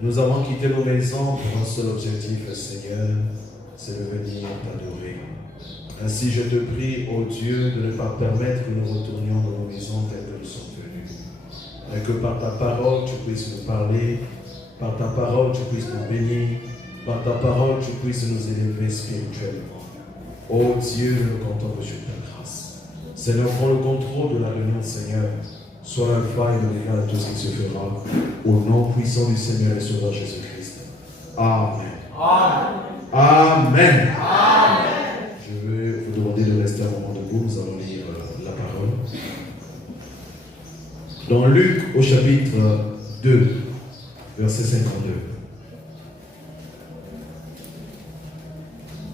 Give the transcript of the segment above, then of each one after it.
Nous avons quitté nos maisons pour un seul objectif, Seigneur, c'est de venir t'adorer. Ainsi, je te prie, ô Dieu, de ne pas permettre que nous retournions dans nos maisons telles que nous sommes venus. Mais que par ta parole, tu puisses nous parler, par ta parole, tu puisses nous bénir, par ta parole, tu puisses nous élever spirituellement. Ô Dieu, nous comptons sur ta grâce. Seigneur, prends le contrôle de la réunion, Seigneur. Sois l'alpha et l'oméga de tout ce qui se fera. Au nom puissant du Seigneur et Sauveur Jésus-Christ. Amen. Amen. Amen. Amen. Je vais vous demander de rester un moment debout. Nous allons lire la parole. Dans Luc au chapitre 2, verset 52.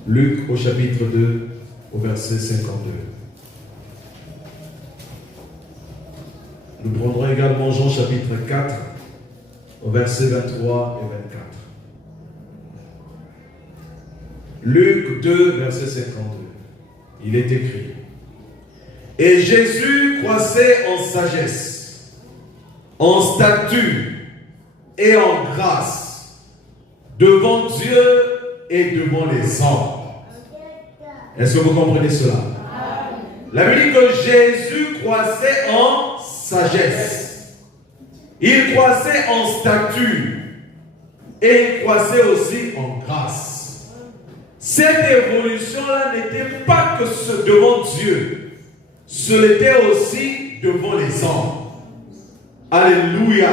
Luc au chapitre 2, au verset 52. Nous prendrons également Jean chapitre 4, au verset 23 et 24. Luc 2, verset 52. Il est écrit: Et Jésus croissait en sagesse, en stature et en grâce, devant Dieu et devant les hommes. Est-ce que vous comprenez cela? La Bible dit que Jésus croissait en sagesse. Il croissait en stature et il croissait aussi en grâce. Cette évolution-là n'était pas que devant Dieu, ce l'était aussi devant les hommes. Alléluia.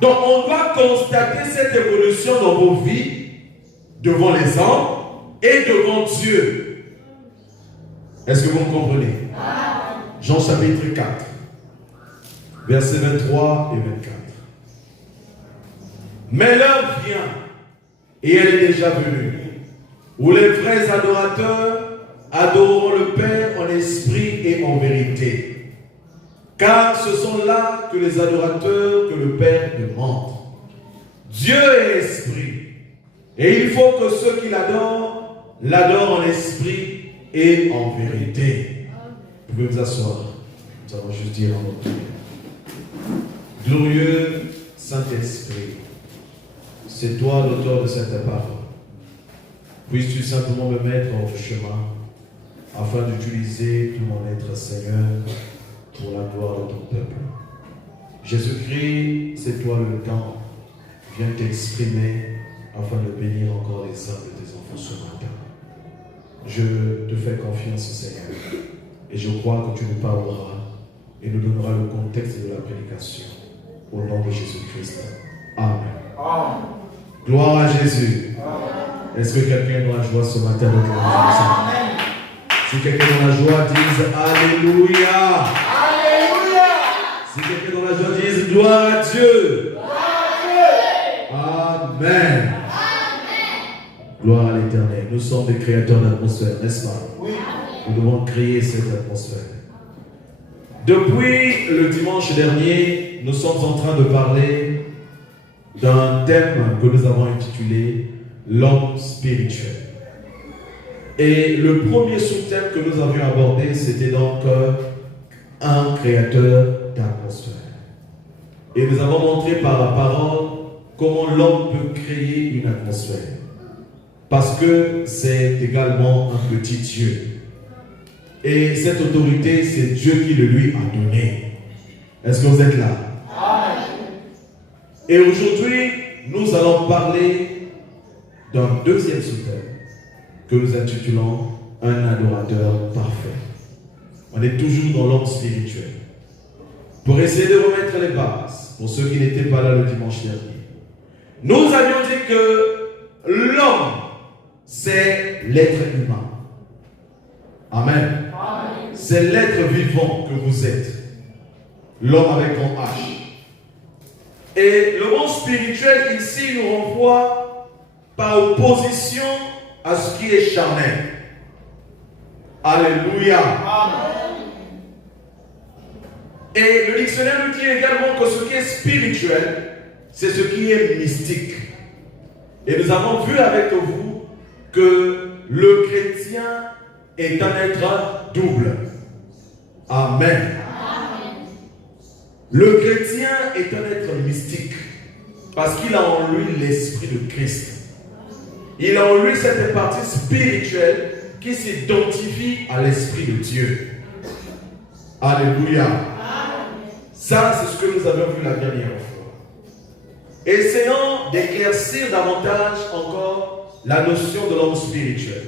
Donc on doit constater cette évolution dans vos vies, devant les hommes et devant Dieu. Est-ce que vous me comprenez? Jean chapitre 4. Versets 23 et 24. Mais l'heure vient, et elle est déjà venue, où les vrais adorateurs adoreront le Père en esprit et en vérité. Car ce sont là que les adorateurs que le Père demande. Dieu est esprit, et il faut que ceux qui l'adorent, l'adorent en esprit et en vérité. Vous pouvez vous asseoir. Nous allons juste dire en notre prière. Glorieux Saint-Esprit, c'est toi l'auteur de cette parole. Puisses-tu simplement me mettre en chemin afin d'utiliser tout mon être, Seigneur, pour la gloire de ton peuple. Jésus-Christ, c'est toi le temps. Viens t'exprimer afin de bénir encore les âmes de tes enfants ce matin. Je te fais confiance, Seigneur, et je crois que tu nous parleras et nous donneras le contexte de la prédication. Au nom de Jésus-Christ. Amen. Amen. Gloire à Jésus. Amen. Est-ce que quelqu'un est dans la joie ce matin de Amen. Si quelqu'un est dans la joie, dise Alléluia. Alléluia. Si quelqu'un est dans la joie, dise gloire à Dieu. Gloire à Dieu. Amen. Gloire à l'Éternel. Nous sommes des créateurs d'atmosphère, n'est-ce pas? Oui. Nous devons créer cette atmosphère. Depuis le dimanche dernier, nous sommes en train de parler d'un thème que nous avons intitulé l'homme spirituel. Et le premier sous-thème que nous avions abordé, c'était donc un créateur d'atmosphère. Et nous avons montré par la parole comment l'homme peut créer une atmosphère. Parce que c'est également un petit Dieu. Et cette autorité, c'est Dieu qui le lui a donnée. Est-ce que vous êtes là? Amen. Et aujourd'hui, nous allons parler d'un deuxième sous-thème que nous intitulons un adorateur parfait. On est toujours dans l'homme spirituel. Pour essayer de remettre les bases, pour ceux qui n'étaient pas là le dimanche dernier, nous avions dit que l'homme, c'est l'être humain. Amen. C'est l'être vivant que vous êtes. L'homme avec un H. Et le monde spirituel ici nous renvoie par opposition à ce qui est charnel. Alléluia. Amen. Et le dictionnaire nous dit également que ce qui est spirituel, c'est ce qui est mystique. Et nous avons vu avec vous que le chrétien est un être double. Amen. Amen. Le chrétien est un être mystique parce qu'il a en lui l'esprit de Christ. Il a en lui cette partie spirituelle qui s'identifie à l'esprit de Dieu. Alléluia. Amen. Ça, c'est ce que nous avons vu la dernière fois. Essayons d'éclaircir davantage encore la notion de l'homme spirituel.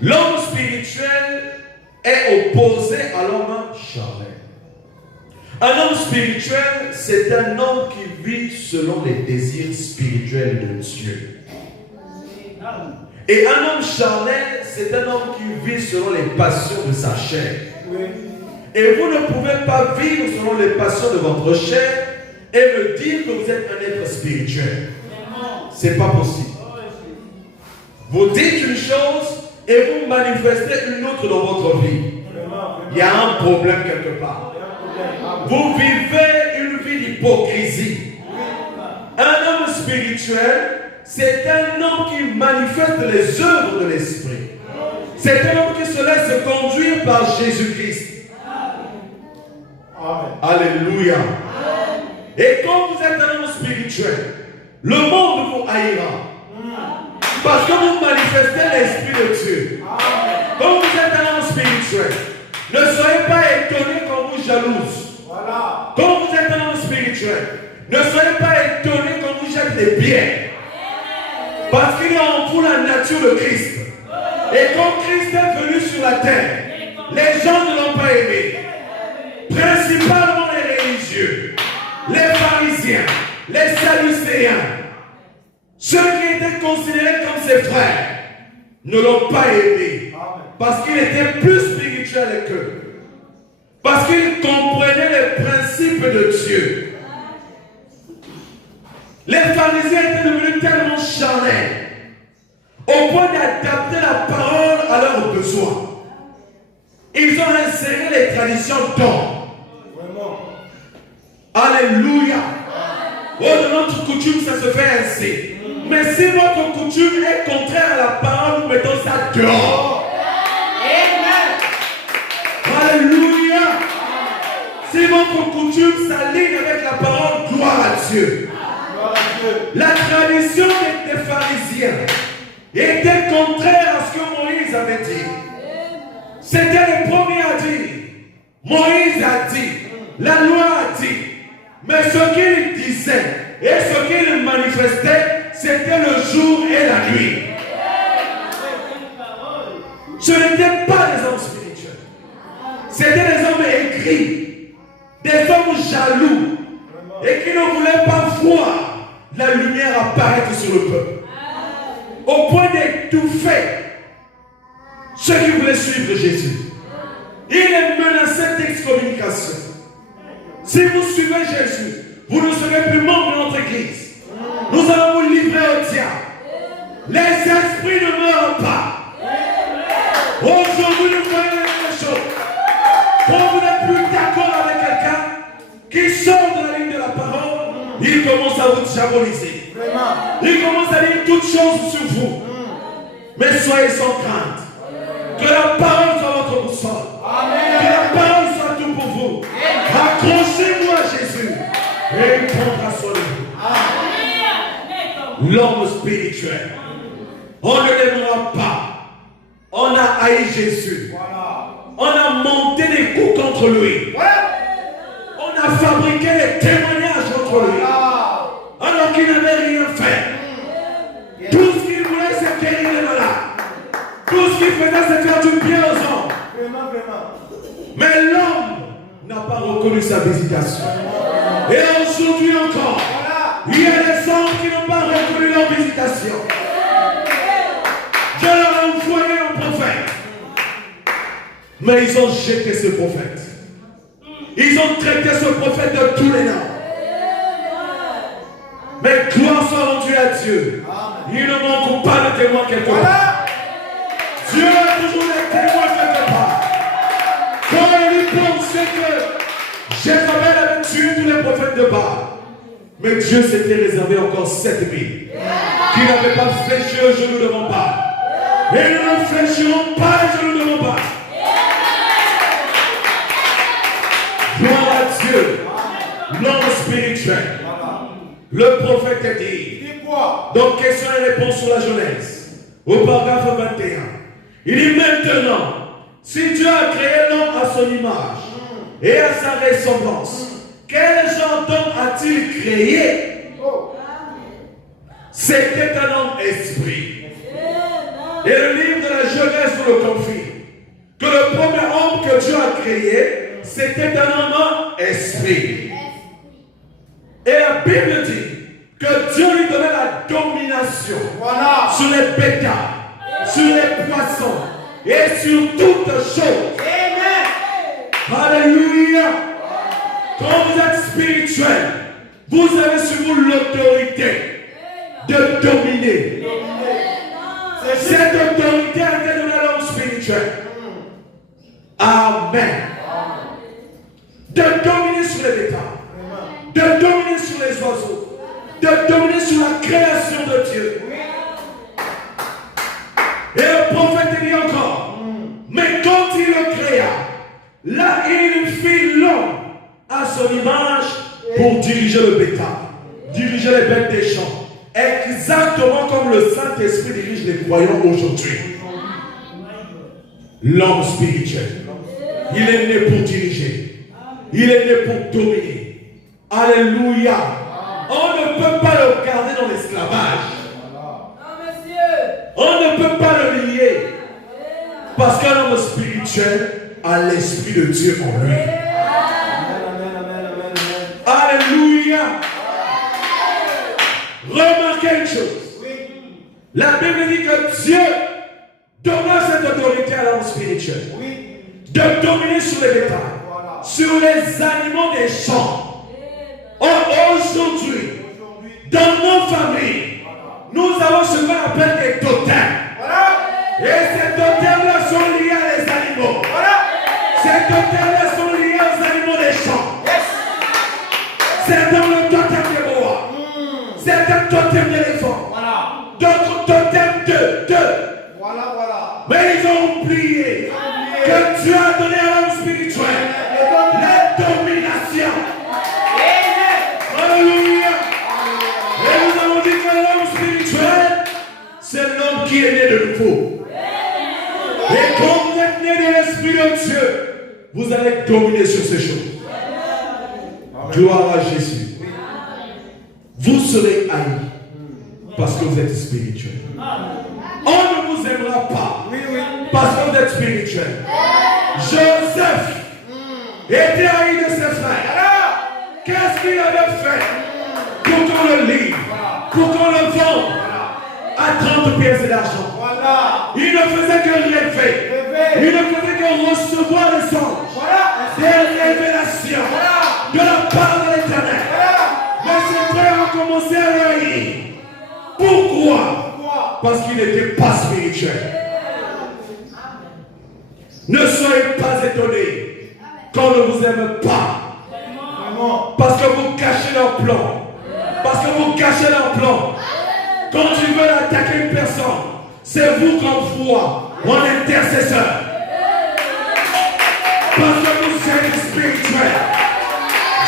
L'homme spirituel est opposé à l'homme charnel. Un homme spirituel, c'est un homme qui vit selon les désirs spirituels de Dieu. Et un homme charnel, c'est un homme qui vit selon les passions de sa chair. Et vous ne pouvez pas vivre selon les passions de votre chair et me dire que vous êtes un être spirituel. C'est pas possible. Vous dites une chose et vous manifestez une autre dans votre vie. Il y a un problème quelque part. Vous vivez une vie d'hypocrisie. Un homme spirituel, c'est un homme qui manifeste les œuvres de l'esprit. C'est un homme qui se laisse conduire par Jésus-Christ. Alléluia. Et quand vous êtes un homme spirituel, le monde vous haïra. Parce que vous manifestez l'Esprit de Dieu. Quand vous êtes un homme spirituel, ne soyez pas étonnés quand vous jalouse. Quand vous êtes un homme spirituel, ne soyez pas étonnés quand vous jette des pierres. Parce qu'il y a en vous la nature de Christ. Et quand Christ est venu sur la terre, les gens ne l'ont pas aimé. Principalement les religieux, les pharisiens, les sadducéens. Ceux qui étaient considérés comme ses frères ne l'ont pas aimé parce qu'il était plus spirituel qu'eux. Parce qu'il comprenait les principes de Dieu. Les pharisiens étaient devenus tellement charnels au point d'adapter la parole à leurs besoins. Ils ont inséré les traditions d'hommes. Alléluia. Oh, de notre coutume, ça se fait ainsi. Mais si votre coutume est contraire à la parole, nous mettons ça dehors. Amen. Alléluia. Si votre coutume s'aligne avec la parole, gloire à Dieu. La tradition des pharisiens était contraire à ce que Moïse avait dit. C'était le premier à dire. Moïse a dit. La loi a dit. Mais ce qu'il disait et ce qu'il manifestait, c'était le jour et la nuit. Ce n'étaient pas des hommes spirituels. C'était des hommes aigris, des hommes jaloux, et qui ne voulaient pas voir la lumière apparaître sur le peuple. Au point d'étouffer ceux qui voulaient suivre Jésus. Il est menacé d'excommunication. Si vous suivez Jésus, vous ne serez plus membre de notre église. Nous allons vous livrer au diable. Les esprits ne meurent pas. Aujourd'hui, nous voyons quelque chose. Quand vous n'êtes plus d'accord avec quelqu'un qui sort de la ligne de la parole, il commence à vous diaboliser. Il commence à dire toutes choses sur vous. Mais soyez sans crainte. Que la parole soit votre boussole. Que la parole soit tout pour vous. Accrochez-vous à Jésus. Et il prendra soin de vous. L'homme spirituel. On ne l'aimera pas. On a haï Jésus. On a monté des coups contre lui. On a fabriqué des témoignages contre lui. Alors qu'il n'avait rien fait. Tout ce qu'il voulait, c'est guérir les malades. Tout ce qu'il faisait, c'est faire du bien aux hommes. Mais l'homme n'a pas reconnu sa visitation. Et aujourd'hui encore, il y a des hommes qui n'ont pas reconnu leur visitation. Je leur ai envoyé un prophète. Mais ils ont jeté ce prophète. Ils ont traité ce prophète de tous les noms. Mais gloire soit rendue à Dieu. Il ne manque pas de témoins quelque part. Dieu a toujours des témoins quelque part. Quand il pensait que Jézabel avait tué tous les prophètes de Baal, mais Dieu s'était réservé encore 7000 qui n'avaient pas fléchi le genou devant Baal. Et nous ne fléchirons pas les genoux devant Baal. Gloire à Dieu. L'homme spirituel. Le prophète a dit. Donc, question et réponse sur la Genèse. Au paragraphe 21. Il dit maintenant, si Dieu a créé l'homme à son image et à sa ressemblance, quel genre d'homme a-t-il créé? C'était un homme esprit. Et le livre de la Genèse nous le confie. Que le premier homme que Dieu a créé, c'était un homme esprit. Et la Bible dit que Dieu lui donnait la domination sur les bétails, sur les poissons et sur toutes choses. Alléluia. Quand vous êtes spirituel, vous avez sur vous l'autorité de dominer. Cette autorité a été donnée à l'homme spirituel. Amen. De dominer sur les bétails, de dominer sur les oiseaux, de dominer sur la création de Dieu. Et le prophète dit encore, mais quand il le créa, là il fit l'homme à son image pour diriger le bétail, diriger les bêtes des champs, exactement comme le Saint-Esprit dirige les croyants aujourd'hui. L'homme spirituel, il est né pour diriger, il est né pour dominer. Alléluia. On ne peut pas le garder dans l'esclavage. On ne peut pas le lier. Parce qu'un homme spirituel a l'Esprit de Dieu en lui. Alléluia. Remarquez une chose. La Bible dit que Dieu donna cette autorité à l'homme spirituel. De dominer sur les bétails, sur les animaux des champs. Aujourd'hui, dans nos familles, nous avons ce qu'on appelle des totems. Et ces totems-là sont liés à les animaux. Ces totems-là sont liés aux animaux des champs. C'est dans le totem des bois. C'est un totem d'éléphant. D'autres totems de. Mais ils ont oublié que Dieu a donné à l'homme spirituel la domination. est né de nouveau. Et quand vous êtes né de l'Esprit de Dieu, vous allez dominer sur ces choses. Gloire à Jésus. Vous serez haïs parce que vous êtes spirituel. On ne vous aimera pas parce que vous êtes spirituel. Joseph était haï de ses frères. Qu'est-ce qu'il avait fait pour qu'on le livre, pour qu'on le vende à 30 pièces d'argent? Il ne faisait que rêver. Il ne faisait que recevoir les anges, des révélations de la part de l'Éternel. Mais ses frères ont commencé à le haïr. Pourquoi? Parce qu'il n'était pas spirituel. Ne soyez pas étonnés qu'on ne vous aime pas. Parce que vous cachez leur plan. Parce que vous cachez leur plan. Quand tu veux attaquer une personne, c'est vous qu'on voit en intercesseur. Parce que vous êtes spirituel.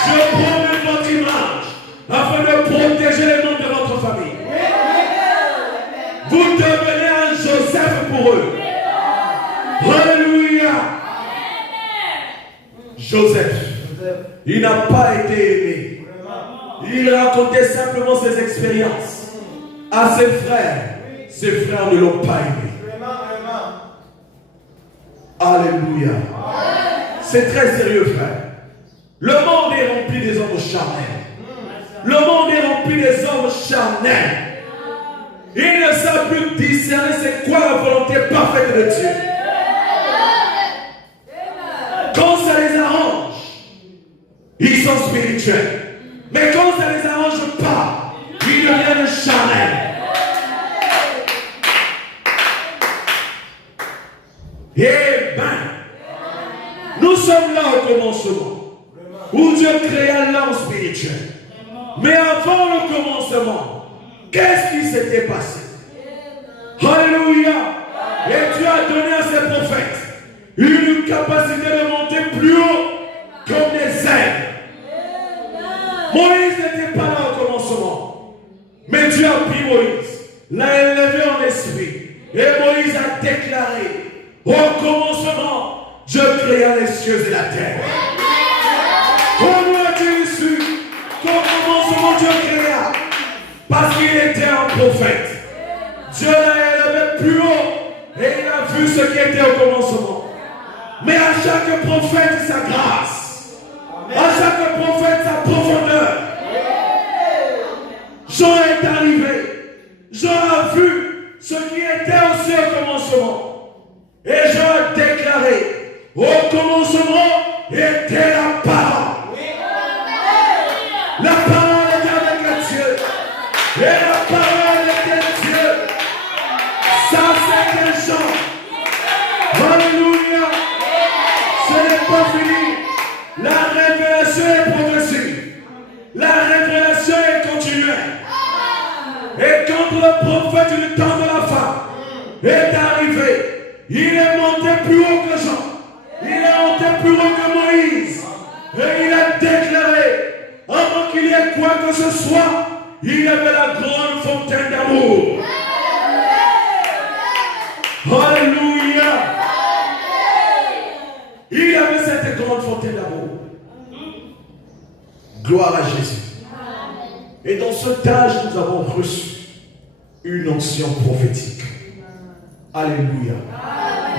Je promets votre image afin de protéger les membres de votre famille. Vous devenez un Joseph pour eux. Alléluia. Joseph, il n'a pas été aimé. Il racontait simplement ses expériences à ses frères. Ses frères ne l'ont pas aimé. Alléluia. C'est très sérieux, frère. Le monde est rempli des hommes charnels. Le monde est rempli des hommes charnels. Ils ne savent plus discerner c'est quoi la volonté parfaite de Dieu. Quand ça les arrange, ils sont spirituels. Mais quand ça les arrange pas, ils deviennent charnels. Eh bien, nous sommes là au commencement, où Dieu créa l'homme spirituel. Mais avant le commencement, qu'est-ce qui s'était passé? Alléluia! Et Dieu a donné à ses prophètes une capacité de monter plus haut comme des aigles. Moïse n'était pas là au commencement. Mais Dieu a pris Moïse, l'a élevé en esprit. Et Moïse a déclaré: au commencement, Dieu créa les cieux et la terre. Comment a-t-il su qu'au commencement Dieu créa? Parce qu'il était un prophète. Dieu l'a élevé plus haut et il a vu ce qui était au commencement. Mais à chaque prophète sa grâce. À chaque prophète sa profondeur. Jean est arrivé. Jean a vu ce qui était aussi au commencement. Et Jean a déclaré: au commencement était la parole. La parole était avec Dieu. Et la parole était Dieu. Ça c'est des gens. Alléluia. Ce n'est pas fini. La révélation est progressive. La révélation est continuelle. Et quand le prophète du temps de la femme est arrivé, il est monté plus haut que Jean. Il est monté plus haut que Moïse. Et il a déclaré, avant qu'il y ait quoi que ce soit, il y avait la grande fontaine d'amour. Alléluia. Il y avait cette grande fontaine d'amour. Gloire à Jésus. Et dans ce âge, nous avons reçu une onction prophétique. Alléluia.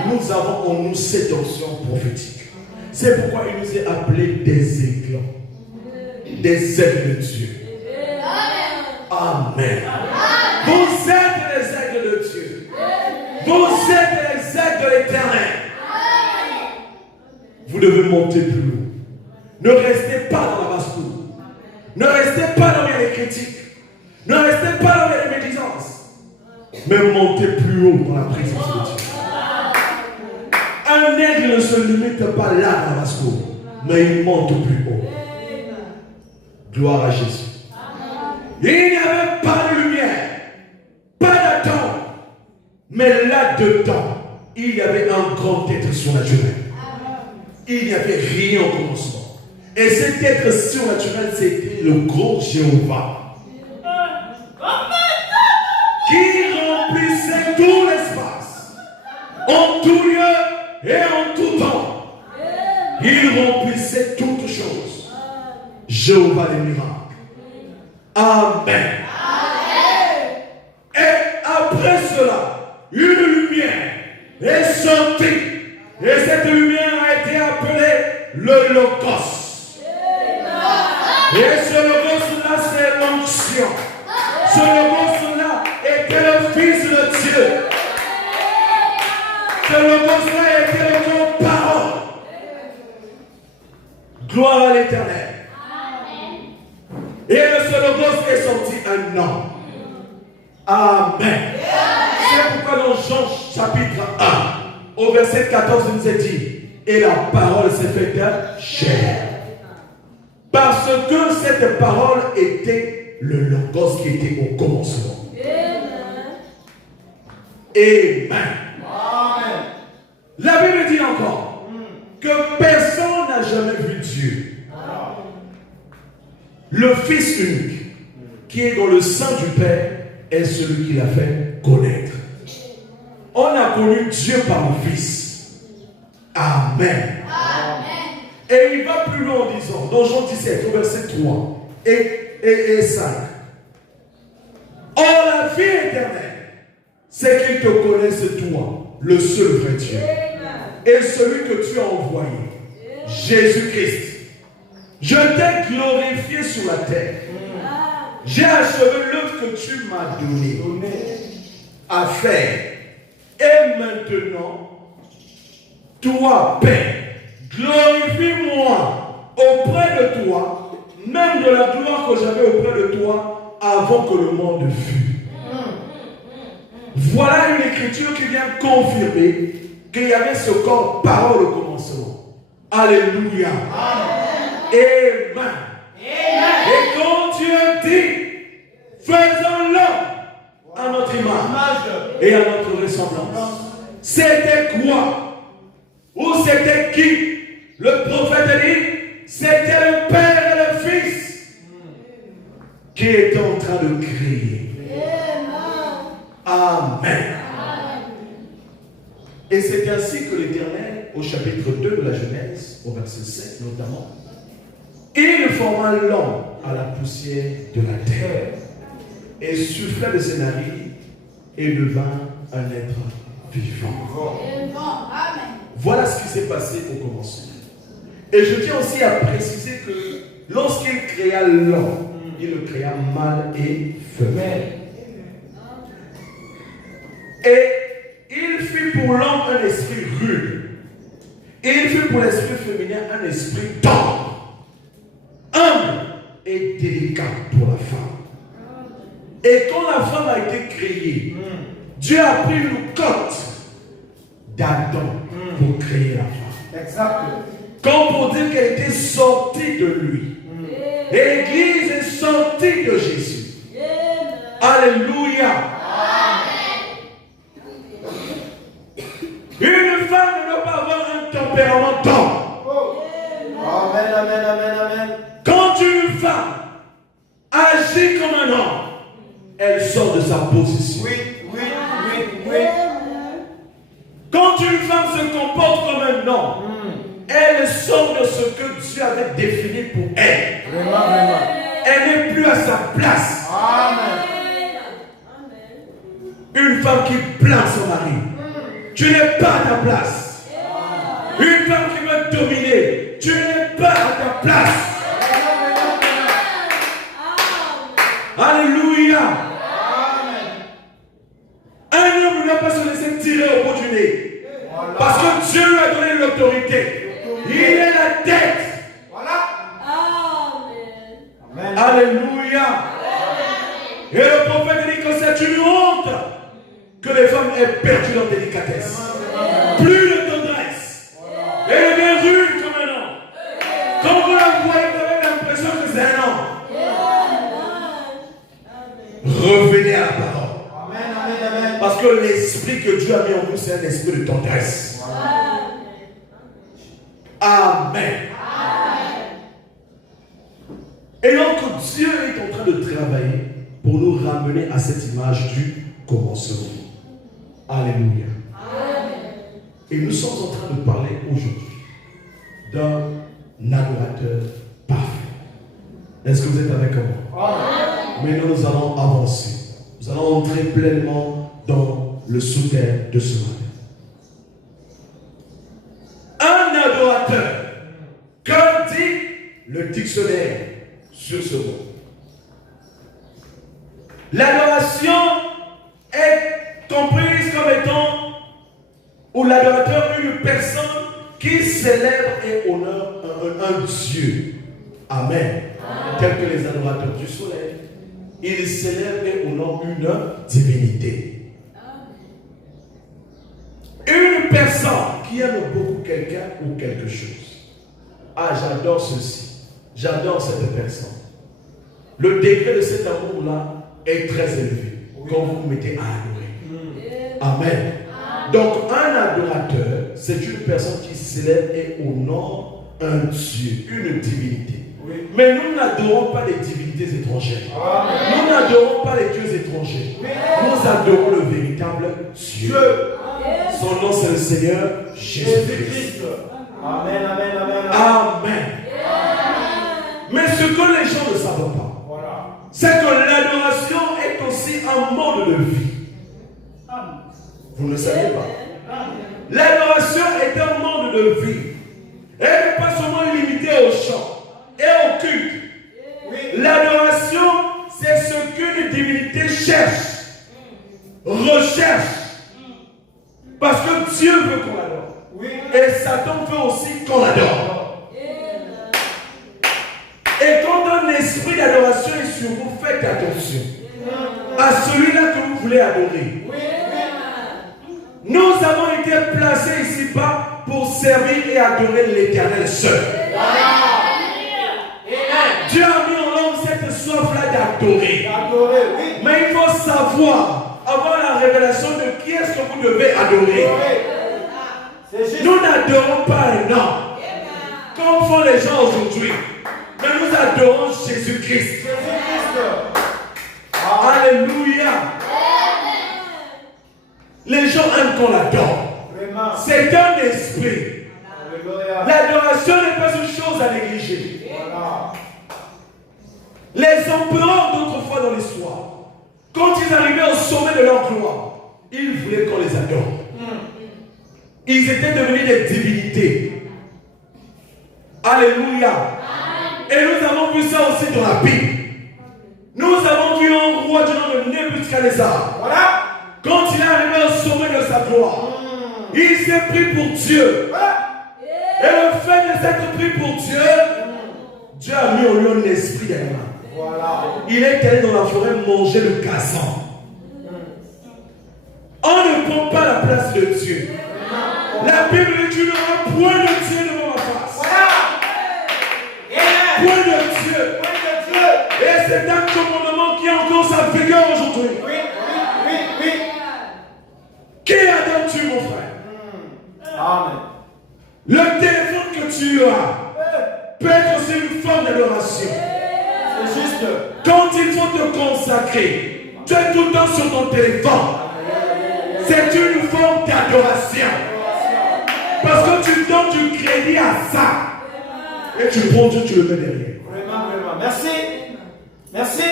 Nous avons en nous cette onction prophétique. C'est pourquoi il nous est appelé des aiglons. Des aigles de Dieu. Amen. Vous êtes les aigles de Dieu. Vous êtes les aigles de l'Éternel. Vous devez monter plus haut. Ne restez pas dans la basse-cour. Ne restez pas dans les critiques. Ne restez pas dans les médisances. Mais montez plus haut dans la présence de Dieu. Un aigle ne se limite pas là dans la basse-cour, mais il monte plus haut. Gloire à Jésus. Il n'y avait pas de lumière, pas d'attente, mais là-dedans, il y avait un grand être surnaturel. Il n'y avait rien au commencement. Et cet être surnaturel, c'était le gros Jéhovah. Qui remplissait tous les Jéhovah les miracles. Amen. Et après cela, une lumière est sortie. Et cette lumière a été appelée le Logos. Et ce Logos-là, c'est l'onction. Ce Logos-là était le Fils de Dieu. Ce Logos-là était le nom parole. Gloire à l'Éternel. Et ce Logos est sorti un homme. Amen. C'est pourquoi dans Jean chapitre 1, au verset 14, il nous est dit, et la parole s'est faite chair. Parce que cette parole était le Logos qui était au commencement. Amen. La Bible dit encore que personne n'a jamais vu Dieu. Le Fils unique qui est dans le sein du Père est celui qui l'a fait connaître. On a connu Dieu par le Fils. Amen. Et il va plus loin en disant, dans Jean 17, au verset 3 et 5. Or la vie éternelle, c'est qu'ils te connaissent toi, le seul vrai Dieu, et celui que tu as envoyé, Jésus-Christ. Je t'ai glorifié sur la terre. J'ai achevé l'œuvre que tu m'as donnée à faire. Et maintenant, toi, Père, glorifie-moi auprès de toi, même de la gloire que j'avais auprès de toi avant que le monde fût. Voilà une écriture qui vient confirmer qu'il y avait ce corps parole au commencement. Alléluia. Amen. Et quand Dieu dit, faisons l'homme à notre image et à notre ressemblance, c'était quoi? Ou c'était qui? Le prophète dit, c'était le Père et le Fils qui étaient en train de crier. Amen. Et c'est ainsi que l'Éternel, au chapitre 2 de la Genèse, au verset 7 notamment, il forma l'homme à la poussière de la terre et souffla de ses narines et devint un être vivant. Voilà ce qui s'est passé au commencement. Et je tiens aussi à préciser que lorsqu'il créa l'homme, il le créa mâle et femelle. Et il fit pour l'homme un esprit rude. Et il fit pour l'esprit féminin un esprit tendre, humble et délicat pour la femme. Et quand la femme a été créée, Dieu a pris une côte d'Adam pour créer la femme. Exactement. Comme pour dire qu'elle était sortie de lui. Et l'Église est sortie de Jésus. Alléluia. Une femme ne doit pas avoir un tempérament tendre. Amen, amen, amen, amen. Quand une femme agit comme un homme, elle sort de sa position. Oui. Quand une femme se comporte comme un homme, elle sort de ce que Dieu avait défini pour elle. Vraiment. Elle n'est plus à sa place. Amen. Une femme qui plaint son mari. Tu n'es pas à ta place. Une femme qui veut dominer. Tu n'es pas à ta place. Alléluia. Un homme ne doit pas se laisser tirer au bout du nez. Parce que Dieu lui a donné l'autorité. Il est la tête. Amen. Alléluia. Et le prophète dit que c'est une honte que les femmes aient perdu leur délicatesse. Plus de tendresse. Elle devient rude comme un homme. Quand vous la voyez, vous avez l'impression que c'est un homme. Revenez à la parole. Parce que l'esprit que Dieu a mis en vous, c'est un esprit de tendresse. Amen. Et donc Dieu est en train de travailler pour nous ramener à cette image du commencement. Alléluia. Et nous sommes en train de parler aujourd'hui d'un adorateur parfait. Est-ce que vous êtes avec moi? Mais nous allons avancer. Nous allons entrer pleinement dans le sous-terre de ce matin. Un adorateur. Que dit le dictionnaire sur ce mot? L'adoration est comprise comme étant, ou l'adorateur est une personne qui célèbre et honore un Dieu. Amen. Tel que les adorateurs du soleil, ils célèbrent et honorent une divinité. Une personne qui aime beaucoup quelqu'un ou quelque chose. Ah, j'adore ceci. J'adore cette personne. Le degré de cet amour-là est très élevé. Quand vous vous mettez à adorer. Amen. Donc, un adorateur, c'est une personne qui célèbre et honore un Dieu, une divinité. Mais nous n'adorons pas les divinités étrangères. Nous n'adorons pas les dieux étrangers. Nous adorons le véritable Dieu. Son nom, c'est le Seigneur Jésus-Christ. Amen, amen, amen. Amen. Mais ce que les gens ne savent pas, c'est que l'adoration est aussi un mode de vie. Vous ne le savez pas. L'adoration est un mode de vie. Elle n'est pas seulement limitée au chant et au culte. L'adoration, c'est ce qu'une divinité cherche, recherche. Parce que Dieu veut qu'on l'adore. Et Satan veut aussi qu'on l'adore. Et quand un esprit d'adoration est sur vous, faites attention à celui-là que vous voulez adorer. Nous avons été placés ici-bas pour servir et adorer l'Éternel seul. Dieu a mis en l'homme cette soif-là d'adorer. Mais il faut savoir, avoir la révélation de qui est-ce que vous devez adorer. Nous n'adorons pas un homme, comme font les gens aujourd'hui. Mais nous adorons Jésus-Christ. Alléluia. Les gens aiment qu'on l'adore. C'est un esprit. L'adoration n'est pas une chose à négliger. Les empereurs d'autrefois dans l'histoire, quand ils arrivaient au sommet de leur gloire, ils voulaient qu'on les adore. Ils étaient devenus des divinités. Alléluia. Et nous avons vu ça aussi dans la Bible. Nous avons vu un roi du nom de Nebuchadnezzar. Quand il est arrivé au sommet de sa gloire, il s'est pris pour Dieu. Et le fait de s'être pris pour Dieu, Dieu a mis en lui un esprit d'animal. Il est allé dans la forêt manger le gazon. On ne prend pas la place de Dieu. La Bible dit: tu n'auras point de Dieu devant ma face. Point de Dieu. Et c'est un commandement qui a encore sa vigueur aujourd'hui. Qui adores-tu, mon frère? Amen. Le téléphone que tu as peut être aussi une forme d'adoration. C'est juste. Quand il faut te consacrer, tu es tout le temps sur ton téléphone. C'est une forme d'adoration. Parce que tu donnes du crédit à ça. Et tu prends Dieu, tu le mets derrière. Vraiment, vraiment. Merci. Merci.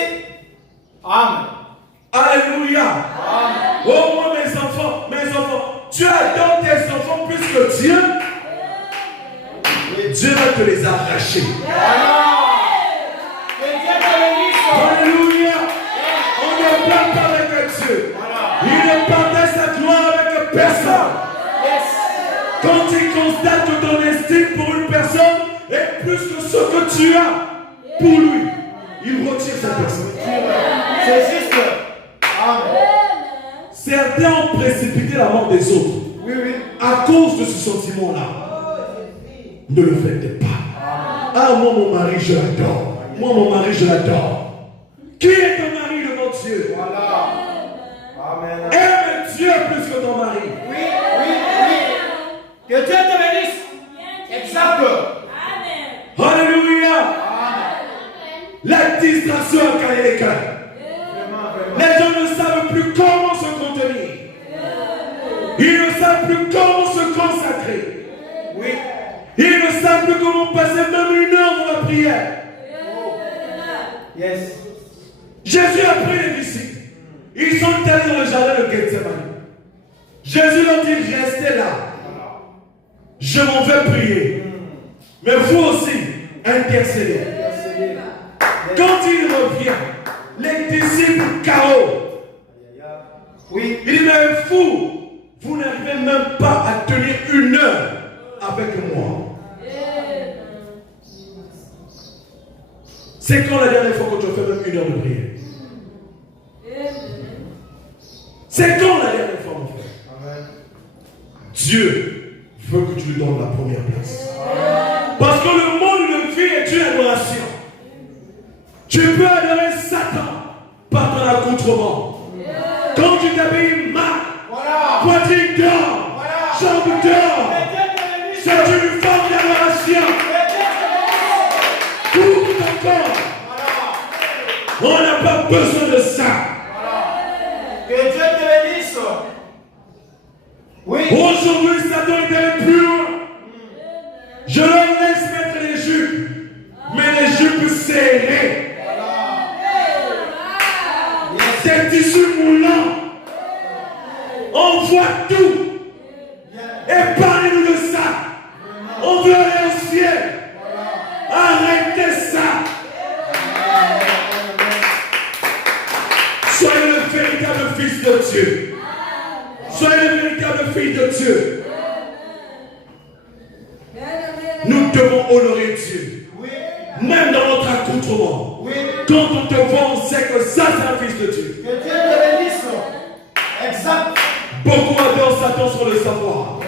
Amen. Alléluia. Amen. Oh, moi, mes enfants, tu adores tes enfants plus que Dieu. Dieu va te les arracher. Alléluia. On ne parle pas avec Dieu. Il ne partage sa gloire avec personne. Quand il constate que ton estime pour une personne est plus que ce que tu as pour lui, il retire cette personne. C'est juste. Amen. Certains ont précipité la mort des autres. Oui, oui. À cause de ce sentiment-là. Ne le faites pas. Ah, moi, mon mari, je l'adore. Moi, mon mari, je l'adore. Qui est ton mari devant Dieu? Voilà. Amen. Aime Dieu plus que ton mari. Oui, oui, oui. Que Dieu te bénisse. Exact. Amen. Alléluia. Amen. La distraction a calé les cœurs. Vraiment, vraiment. Les gens ne savent plus comment se contenir. Ils ne savent plus comment se consacrer. Oui. Ils ne savent plus comment passer même une heure dans la prière. Yes. Jésus a pris les disciples. Ils sont allés dans le jardin de Gethsemane. Jésus leur dit, restez là. Je m'en vais prier. Mais vous aussi, intercédez. Quand il revient, les disciples KO. Oui. Il dit, mais vous n'arrivez même pas à tenir 1 heure avec moi. C'est quand la dernière fois que tu as fait même 1 heure de prière? C'est quand la dernière fois, mon frère? Dieu veut que tu lui donnes la première place. Parce que le monde de vie est une adoration. Tu peux adorer Satan par ton accoutrement. Quand tu t'habilles mal, poitrine d'or, jambe d'or, c'est une forme d'adoration. Tout ton corps. On n'a pas besoin de ça. Que Dieu te bénisse. Oui. Aujourd'hui, Satan est allé plus loin. Je leur laisse mettre les jupes, mais les jupes serrées. Des tissus moulants. On voit tout. Et parlez-nous de ça. On veut aller au ciel. Arrêtez ça. Soyez le véritable fils de Dieu. Soyez le véritable fils de Dieu. Nous devons honorer Dieu. Même dans notre accoutrement. Quand on te voit, on sait que ça c'est un fils de Dieu. Que Dieu te bénisse. Exact. Beaucoup adorent Satan sans le savoir.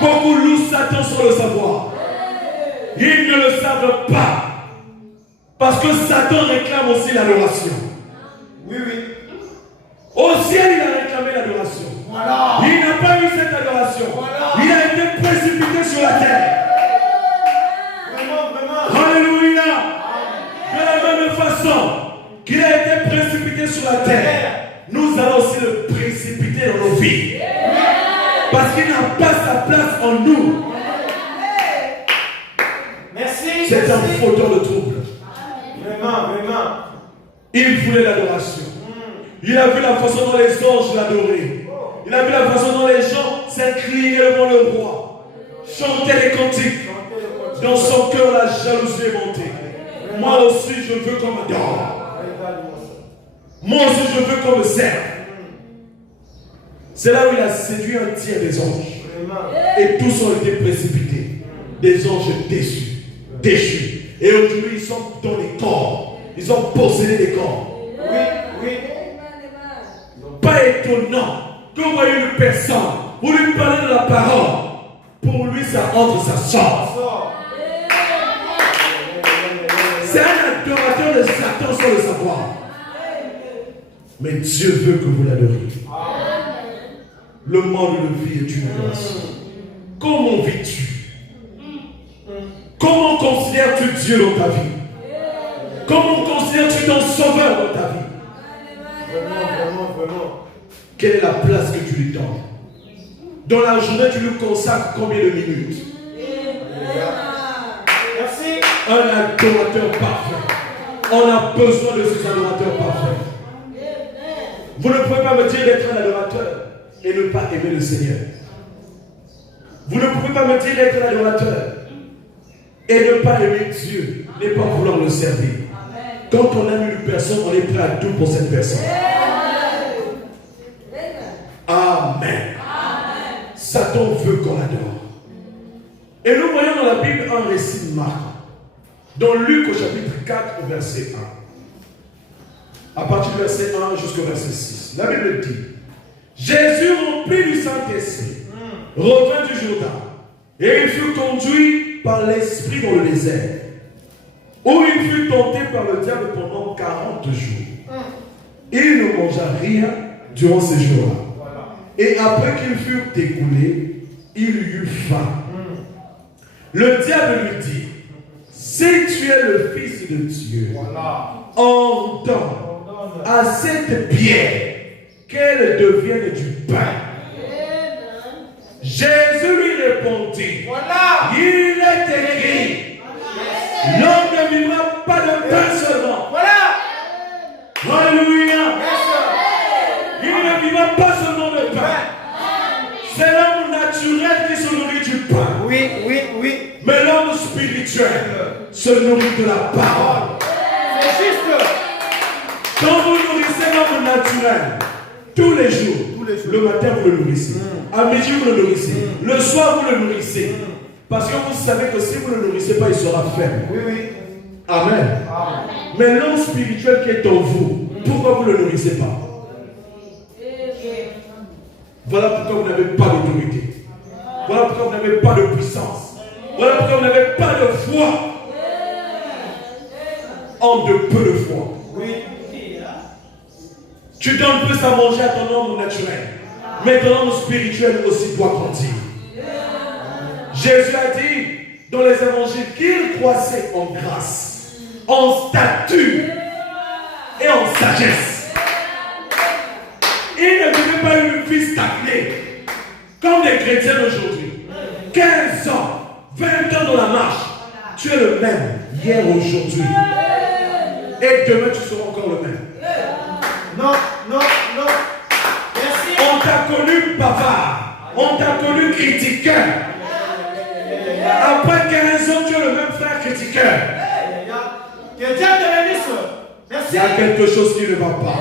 Beaucoup louent Satan sans le savoir. Ils ne le savent pas. Parce que Satan réclame aussi l'adoration. Oui, oui. Au ciel, il a réclamé l'adoration. Voilà. Il n'a pas eu cette adoration. Voilà. Il a été précipité sur la terre. Vraiment. Alléluia. De la même façon qu'il a été précipité sur la terre, nous allons aussi le précipiter dans nos vies. Parce qu'il n'a pas sa place en nous. Merci. C'est un fauteur de trouble. Vraiment. Il voulait l'adoration. Il a vu la façon dont les anges l'adoraient. Il a vu la façon dont les gens s'inclinaient devant le roi, chantaient les cantiques. Dans son cœur, la jalousie est montée. Moi aussi, je veux qu'on m'adore. Moi aussi, je veux qu'on me serve. C'est là où il a séduit un tiers des anges. Et tous ont été précipités. Des anges déchus. Et aujourd'hui, ils sont dans les corps. Ils ont possédé des corps. Oui. Pas étonnant que vous voyez une personne, vous lui parlez de la parole. Pour lui, ça entre, ça sort. C'est un adorateur de Satan sans le savoir. Mais Dieu veut que vous l'adoriez. Le monde de vie est une adoration. Comment vis-tu? Comment considères-tu Dieu dans ta vie? Comment considères-tu ton sauveur dans ta vie? Vraiment. Quelle est la place que tu lui donnes? Dans la journée, tu lui consacres combien de minutes? Merci. Un adorateur parfait. On a besoin de ces adorateurs parfaits. Vous ne pouvez pas me dire d'être un adorateur et ne pas aimer le Seigneur. Vous ne pouvez pas me dire d'être un adorateur et ne pas aimer Dieu, ne pas vouloir le servir. Quand on aime une personne, on est prêt à tout pour cette personne. Amen. Satan veut qu'on adore. Et nous voyons dans la Bible un récit marquant. Dans Luc au chapitre 4 au verset 1. À partir du verset 1 jusqu'au verset 6. La Bible dit: Jésus, rempli du Saint-Esprit, revint du Jourdain, et il fut conduit par l'Esprit dans le désert, où il fut tenté par le diable pendant 40 jours. Il ne mangea rien durant ces jours-là. Et après qu'ils furent écoulés, il eut faim. Le diable lui dit: si tu es le Fils de Dieu, ordonne à cette pierre qu'elle devienne du pain. Jésus lui répondit: il est écrit, l'homme ne vivra pas de pain seulement, se nourrit de la parole. C'est juste. Quand vous nourrissez l'homme naturel, tous les jours, le matin vous le nourrissez, à midi vous le nourrissez, le soir vous le nourrissez. Parce que vous savez que si vous ne le nourrissez pas, il sera faible. Oui, oui. Amen. Mais l'homme spirituel qui est en vous, pourquoi vous ne le nourrissez pas? Voilà pourquoi vous n'avez pas d'autorité. Voilà pourquoi vous n'avez pas de puissance. Voilà pourquoi vous n'avez pas de foi. En de peu de foi. Oui. Tu donnes plus à manger à ton homme naturel. Mais ton homme spirituel aussi doit grandir. Jésus a dit dans les évangiles qu'il croissait en grâce, en stature et en sagesse. Il ne devait pas une vie stagnée comme les chrétiens d'aujourd'hui. 15 ans, 20 ans dans la marche, tu es le même hier, aujourd'hui. Et demain, tu seras encore le même. Non, non, non. Merci. On t'a connu bavard, on t'a connu critiqueur. Après 15 ans, tu es le même frère critiqueur. Que Dieu te bénisse. Merci. Il y a quelque chose qui ne va pas.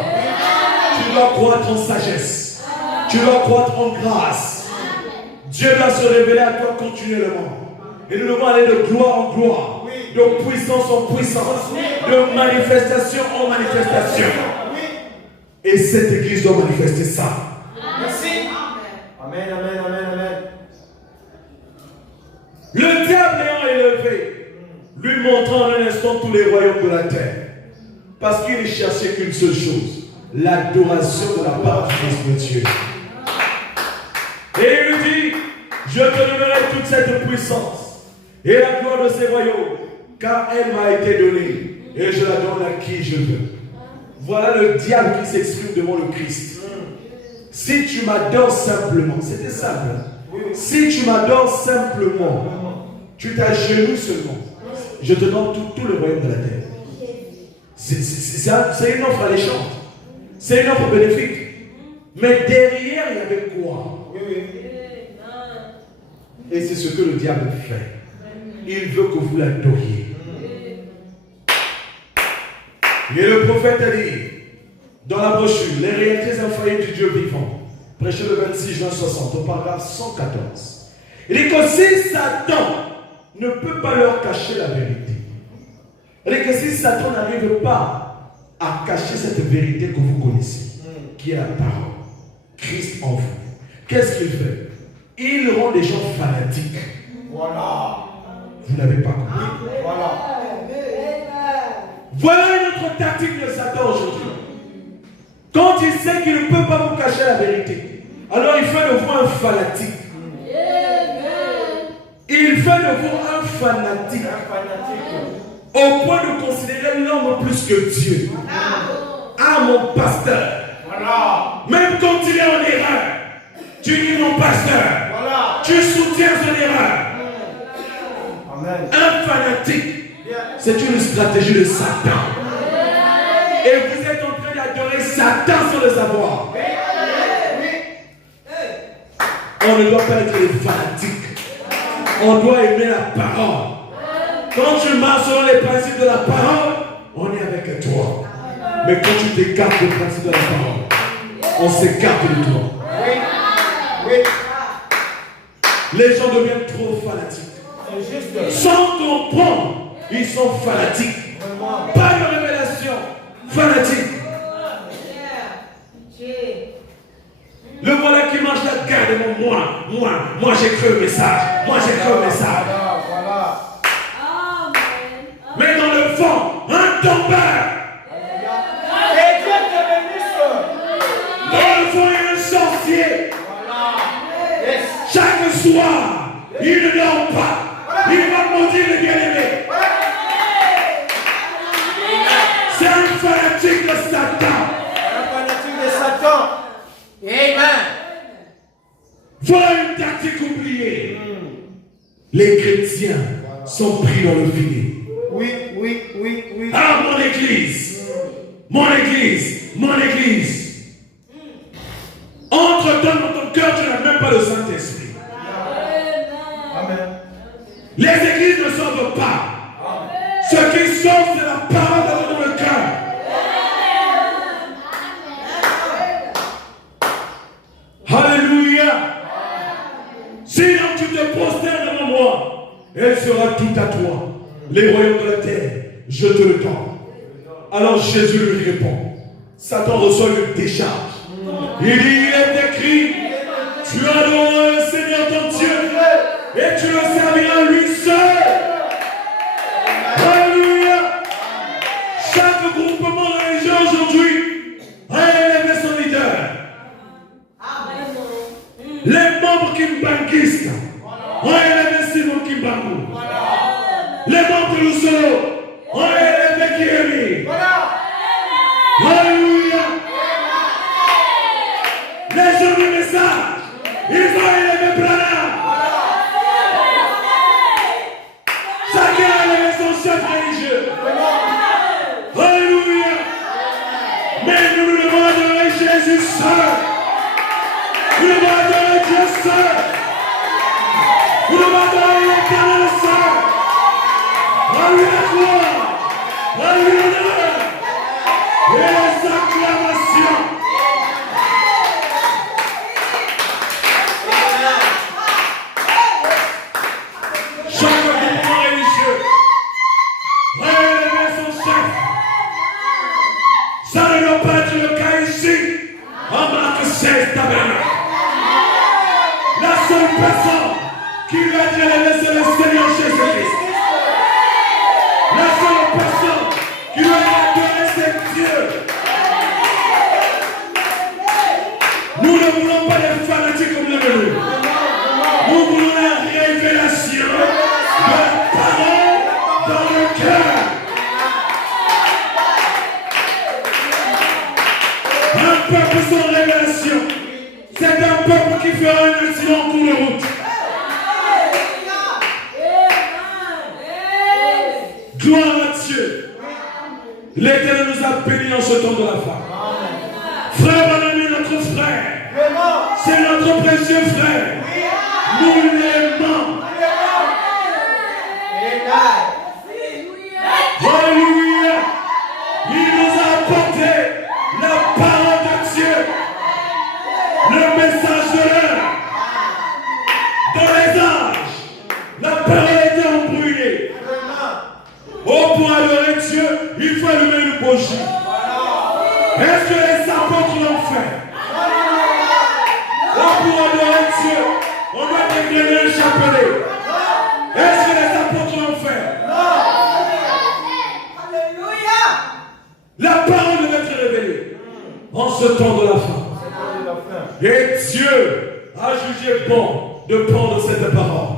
Tu dois croître en sagesse. Tu dois croître en grâce. Dieu doit se révéler à toi continuellement. Et nous devons aller de gloire en gloire, de puissance en puissance, de manifestation en manifestation. Et cette église doit manifester ça. Merci. Amen, amen, amen, amen. Le diable ayant élevé, lui montrant en un instant tous les royaumes de la terre. Parce qu'il ne cherchait qu'une seule chose, l'adoration de la part du Fils de Dieu. Et il lui dit, je te donnerai toute cette puissance et la gloire de ces royaumes, car elle m'a été donnée, et je la donne à qui je veux. Voilà le diable qui s'exprime devant le Christ. Si tu m'adores simplement, c'était simple. Si tu m'adores simplement, tu t'agenouilles seulement, je te donne tout le royaume de la terre. C'est une offre alléchante. C'est une offre bénéfique. Mais derrière, il y avait quoi? Et c'est ce que le diable fait. Il veut que vous l'adoriez. Et le prophète a dit, dans la brochure, les réalités infaillibles du Dieu vivant, prêché le 26 juin 60, au paragraphe 114. Il dit que si Satan ne peut pas leur cacher la vérité, il dit que si Satan n'arrive pas à cacher cette vérité que vous connaissez, qui est la parole, Christ en vous, qu'est-ce qu'il fait? Il rend les gens fanatiques. Voilà. Vous n'avez pas compris. Voilà. Voilà une autre tactique de Satan aujourd'hui. Quand il sait qu'il ne peut pas vous cacher la vérité, alors il fait de vous un fanatique. Il fait de vous un fanatique. Au point de considérer l'homme plus que Dieu. Ah, mon pasteur. Voilà. Même quand il est en erreur, tu dis mon pasteur. Voilà. Tu soutiens son erreur. Amen. Un fanatique, c'est une stratégie de Satan. Et vous êtes en train d'adorer Satan sans le savoir. On ne doit pas être des fanatiques. On doit aimer la parole. Quand tu marches selon les principes de la parole, on est avec toi. Mais quand tu t'écartes des principes de la parole, on s'écarte de toi. Les gens deviennent trop fanatiques. Sans comprendre, ils sont fanatiques. Pas de révélation, fanatiques. Le voilà qui mange la garde de moi j'ai cru le message. Moi j'ai cru le message. Mais dans le fond, un tombeur. Et Dieu te bénisse. Dans le fond, il y a un sorcier. Chaque soir, il ne dort pas. Il va maudire les bien-aimés. C'est un fanatique de Satan. Un fanatique de Satan. Amen. Voilà une tactique oubliée. Les chrétiens sont pris dans le filet. Oui. Ah, mon église. Entre-temps, dans ton cœur, tu n'as même pas le Saint-Esprit. Amen. Les églises ne sauvent pas. les royaumes de la terre, je te le donne. Alors Jésus lui répond. Satan reçoit une décharge. Il dit, il est écrit, tu adoreras le Seigneur ton Dieu et tu le serviras lui seul. Alléluia. Chaque groupement religieux aujourd'hui a élevé son leader. Les membres kimbanguistes ont élevé Simon Kimbangu. Les membres de Lusolo ont élevé Kiremi. Alléluia. Les gens du message, ils ont élevé Branham. Chacun a élevé son chef religieux. Alléluia. Mais nous devons adorer Jésus seul. Nous devons adorer Dieu seul. Nous devons adorer l'Éternel seul. Alléluia la gloire. Alléluia l'honneur. Et les acclamations. Chaque groupement religieux va élever son chef. Ça ne doit pas être le cas ici. En Marc 16 tabernacle. La seule personne qui va être élevée, c'est le Seigneur Jésus-Christ. La seule personne qui doit être adorée, c'est Dieu. Nous ne voulons pas des fanatiques comme le menu. Nous voulons la révélation de la parole dans le cœur. Un peuple sans révélation, c'est un peuple qui fera un accident en cours de route. Gloire à Dieu. L'Éternel nous a bénis en ce temps de la femme. Frère Banami, notre frère, c'est notre précieux frère. Nous l'aimons. Alléluia. Il nous a apporté la parole de Dieu, le message de l'heure. Dans les âges, la parole était embrouillée. Oh, pour adorer Dieu, il faut allumer une bougie. Est-ce que les apôtres l'ont fait? Oh, pour adorer Dieu, on doit dégrainer un chapelet. Est-ce que les apôtres l'ont fait? La parole devait être révélée en ce temps de la fin. Et Dieu a jugé bon de prendre cette parole,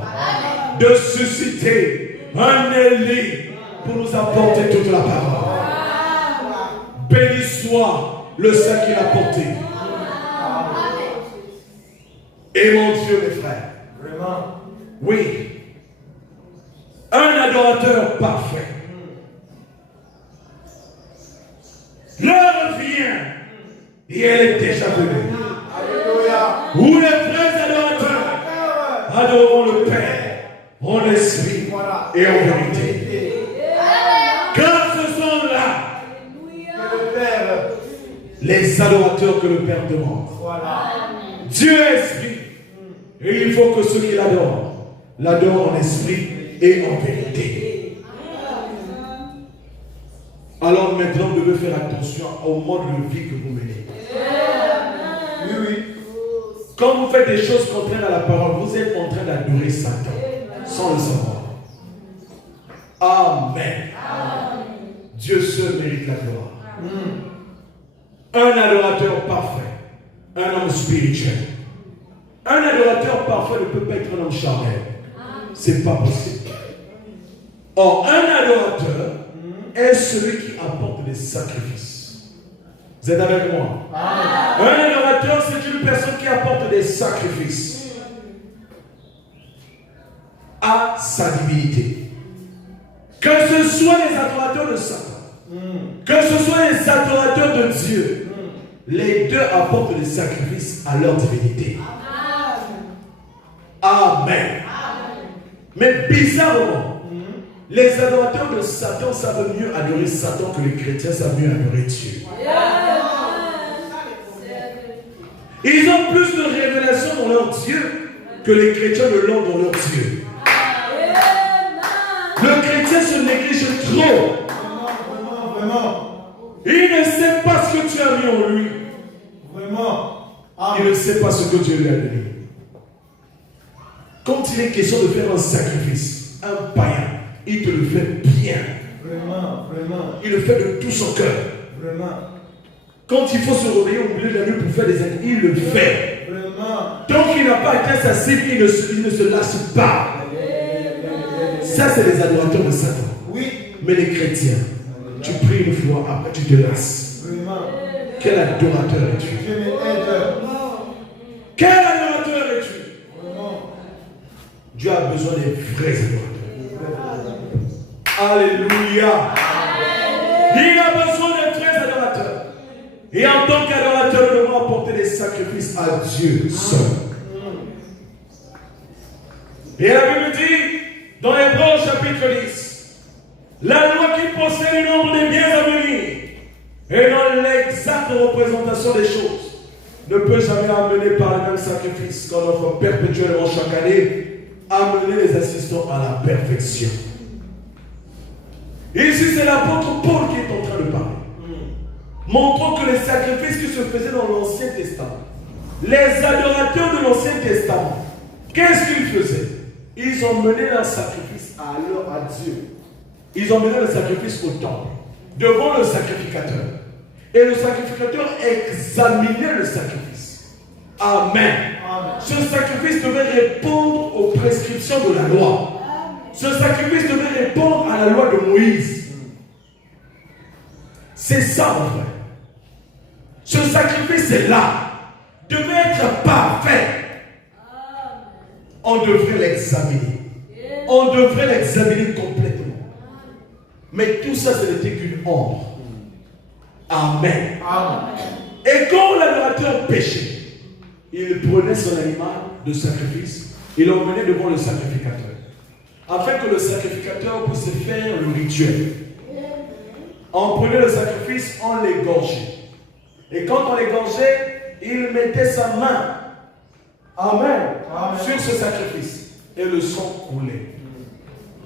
de susciter un Élie pour nous apporter toute la parole. Béni soit le Saint qu'il a porté. Et mon Dieu, mes frères, oui, un adorateur parfait. L'heure vient et elle est déjà venue. Où les vrais adorateurs adoreront le Père en esprit et en vérité. Car ce sont là les adorateurs que le Père demande. Dieu est esprit. Et il faut que ceux qui l'adorent en esprit et en vérité. Alors maintenant, vous devez faire attention au mode de vie que vous menez. Oui. Quand vous faites des choses contraires à la parole, vous êtes en train d'adorer Satan sans le savoir. Amen. Dieu seul mérite la gloire. Un adorateur parfait, un homme spirituel. Un adorateur parfait ne peut pas être un homme charnel. C'est pas possible. Or, un adorateur est celui qui apporte des sacrifices. Vous êtes avec moi? Un adorateur, c'est une personne qui apporte des sacrifices à sa divinité. Que ce soit les adorateurs de Satan, que ce soit les adorateurs de Dieu, les deux apportent des sacrifices à leur divinité. Amen. Mais bizarrement, les adorateurs de Satan savent mieux adorer Satan que les chrétiens savent mieux adorer Dieu. Ils ont plus de révélations dans leur Dieu que les chrétiens ne l'ont dans leur Dieu. Le chrétien se Vraiment. Il ne sait pas ce que tu as mis en lui. Vraiment. Il ne sait pas ce que Dieu lui a donné. Quand il est question de faire un sacrifice, un païen, il te le fait bien. Vraiment, vraiment. Il le fait de tout son cœur. Vraiment. Quand il faut se réveiller au milieu de la nuit pour faire des actes, il le fait. Vraiment. Tant qu'il n'a pas atteint sa cible, il ne se lâche pas. Ça, c'est les adorateurs de Satan. Oui. Mais les chrétiens, tu pries une fois, après tu te lasses. Vraiment. Quel adorateur es-tu? Dieu m'aide. Quel adorateur es-tu? Vraiment. Dieu a besoin des vrais adorateurs. Alléluia. Il a besoin des vrais adorateurs. Et en tant qu'adorateur, nous devons apporter des sacrifices à Dieu seul. Et la Bible dit, dans Hébreux chapitre 10, la loi qui possède le nombre des biens à venir et dans l'exacte représentation des choses ne peut jamais amener par le même sacrifice qu'on offre perpétuellement chaque année, amener les assistants à la perfection. Ici, c'est l'apôtre Paul qui est en train de parler. Montrant que les sacrifices qui se faisaient dans l'Ancien Testament, les adorateurs de l'Ancien Testament, qu'est-ce qu'ils faisaient? Ils ont mené leur sacrifice à Dieu. Ils ont mené le sacrifice au temple, devant le sacrificateur. Et le sacrificateur examinait le sacrifice. Amen. Amen. Ce sacrifice devait répondre aux prescriptions de la loi. Ce sacrifice devait répondre à la loi de Moïse. C'est ça, mon frère. Ce sacrifice-là devait être parfait. On devrait l'examiner. On devrait l'examiner complètement. Mais tout ça, ce n'était qu'une ombre. Amen. Amen. Et quand l'adorateur péchait, il prenait son animal de sacrifice, il l'emmenait devant le sacrificateur, afin que le sacrificateur puisse faire le rituel. On prenait le sacrifice, on l'égorgeait. Et quand on l'égorgeait, il mettait sa main, amen, amen, sur ce sacrifice. Et le sang coulait.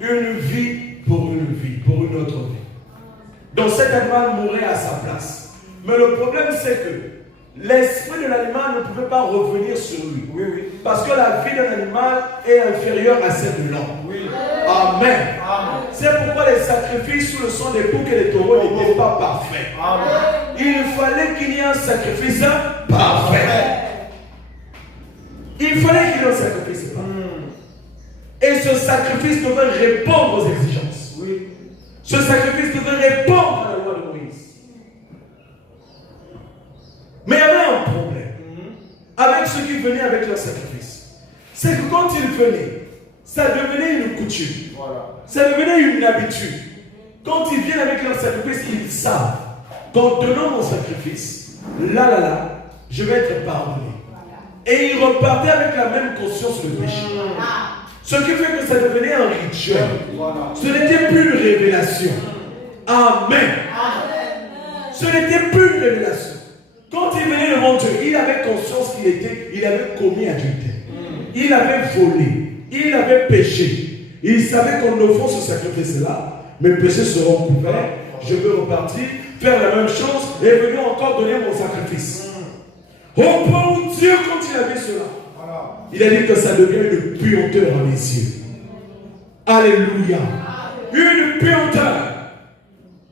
Une vie pour une vie, pour une autre vie. Donc cet animal mourait à sa place. Mais le problème, c'est que l'esprit de l'animal ne pouvait pas revenir sur lui. Oui, oui. Parce que la vie d'un animal est inférieure à celle de l'homme. Oui. Amen. Amen. C'est pourquoi les sacrifices sous le sang des boucs et des taureaux n'étaient pas parfaits. Amen. Il fallait qu'il y ait un sacrifice parfait. Il fallait qu'il y ait un sacrifice parfait. Et ce sacrifice devait répondre aux exigences. Oui. Ce sacrifice devait répondre à la loi de Moïse. Mais il y avait un problème avec ceux qui venaient avec leur sacrifice. C'est que quand ils venaient, ça devenait une coutume. Voilà. Ça devenait une habitude. Quand ils viennent avec leur sacrifice, ils savent qu'en donnant mon sacrifice, là, je vais être pardonné. Voilà. Et ils repartaient avec la même conscience de péché. Ce qui fait que ça devenait un rituel. Voilà. Ce n'était plus une révélation. Amen. Ce n'était plus une révélation. Quand il venait devant Dieu, il avait conscience qu'il avait commis adultère. Il avait volé. Il avait péché. Il savait qu'en offrant ce sacrifice-là, mes péchés seront couverts. Je veux repartir, faire la même chose et venir encore donner mon sacrifice. Au point où Dieu, quand il a vu cela, il a dit que ça devient une puanteur à mes yeux. Alléluia. Une puanteur.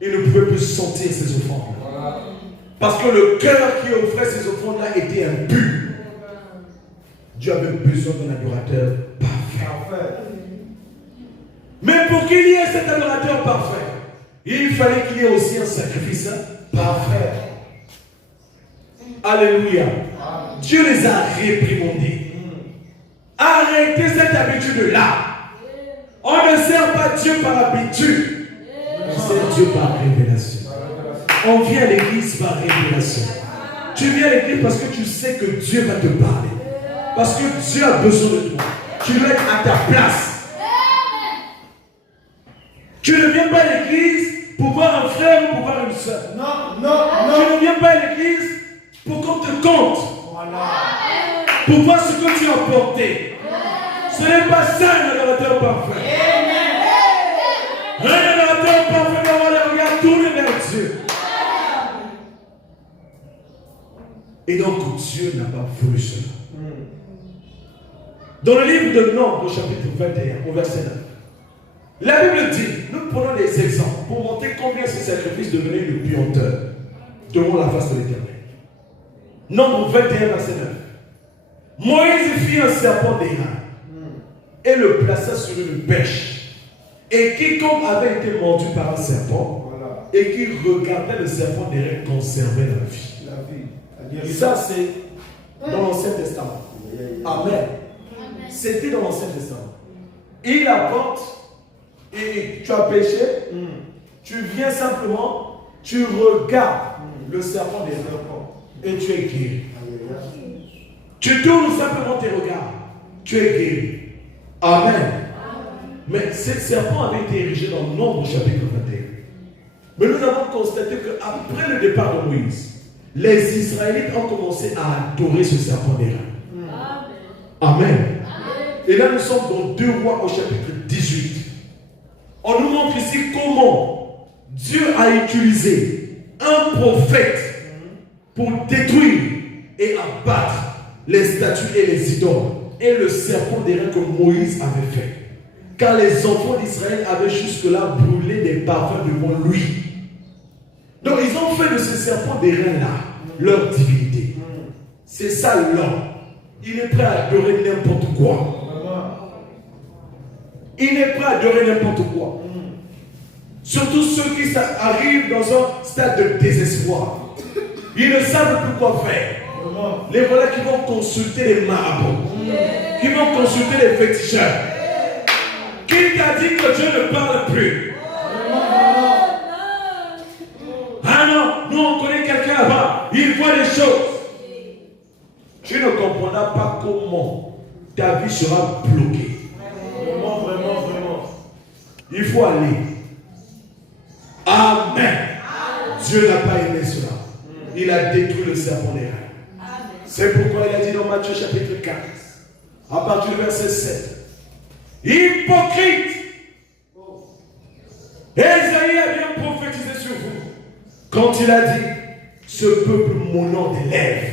Il ne pouvait plus sentir ces offrandes. Parce que le cœur qui offrait ces offrandes-là était impur. Dieu avait besoin d'un adorateur parfait. Mais pour qu'il y ait cet adorateur parfait, il fallait qu'il y ait aussi un sacrifice parfait. Alléluia. Dieu les a réprimandés. Arrêtez cette habitude-là. On ne sert pas Dieu par habitude. On sert Dieu par révélation. On vient à l'église par révélation. Tu viens à l'église parce que tu sais que Dieu va te parler. Parce que Dieu a besoin de toi. Tu dois être à ta place. Tu ne viens pas à l'église pour voir un frère ou pour voir une soeur. Non. Tu ne viens pas à l'église pour qu'on te compte. Pour voir ce que tu as porté. Ce n'est pas ça un adorateur parfait. Un adorateur parfait doit avoir le regard tourné vers Dieu. Et donc Dieu n'a pas voulu cela. Dans le livre de Nombres, au chapitre 21, au verset 9, la Bible dit, nous prenons des exemples pour montrer combien ces sacrifices devenaient une puanteur devant la face de l'Éternel. Nombre 21, verset 9. Moïse fit un serpent d'airain et le plaça sur une bêche. Et quiconque avait été mordu par un serpent et qui regardait le serpent d'airain conservait la vie. Ça, c'est dans l'Ancien Testament. Amen. C'était dans l'Ancien Testament. Il apporte et tu as péché, tu viens simplement, tu regardes le serpent d'airain et tu es guéri. Tu tournes simplement tes regards, tu es guéri. Amen. Mais ce serpent avait été érigé dans Nombre chapitre 21. Mais nous avons constaté qu'après le départ de Moïse, les Israélites ont commencé à adorer ce serpent d'airain. Amen. Et là nous sommes dans 2 Rois au chapitre 18. On nous montre ici comment Dieu a utilisé un prophète pour détruire et abattre les statues et les idoles et le serpent d'airain que Moïse avait fait. Car les enfants d'Israël avaient jusque-là brûlé des parfums devant lui. Donc ils ont fait de ce serpent d'airain-là leur divinité. C'est ça l'homme. Il est prêt à adorer n'importe quoi. Il est prêt à adorer n'importe quoi. Surtout ceux qui arrivent dans un stade de désespoir. Ils ne savent plus quoi faire. Les voilà qui vont consulter les marabouts, qui vont consulter les féticheurs. Qui t'a dit que Dieu ne parle plus? Ah non, nous on connaît quelqu'un là-bas, il voit des choses. Tu ne comprendras pas comment ta vie sera bloquée. Vraiment. Il faut aller. Amen. Dieu n'a pas aimé cela. Il a détruit le serpent d'airain. C'est pourquoi il a dit dans Matthieu chapitre 4, à partir du verset 7, hypocrite, Ésaïe a bien prophétisé sur vous quand il a dit, ce peuple m'honore des lèvres,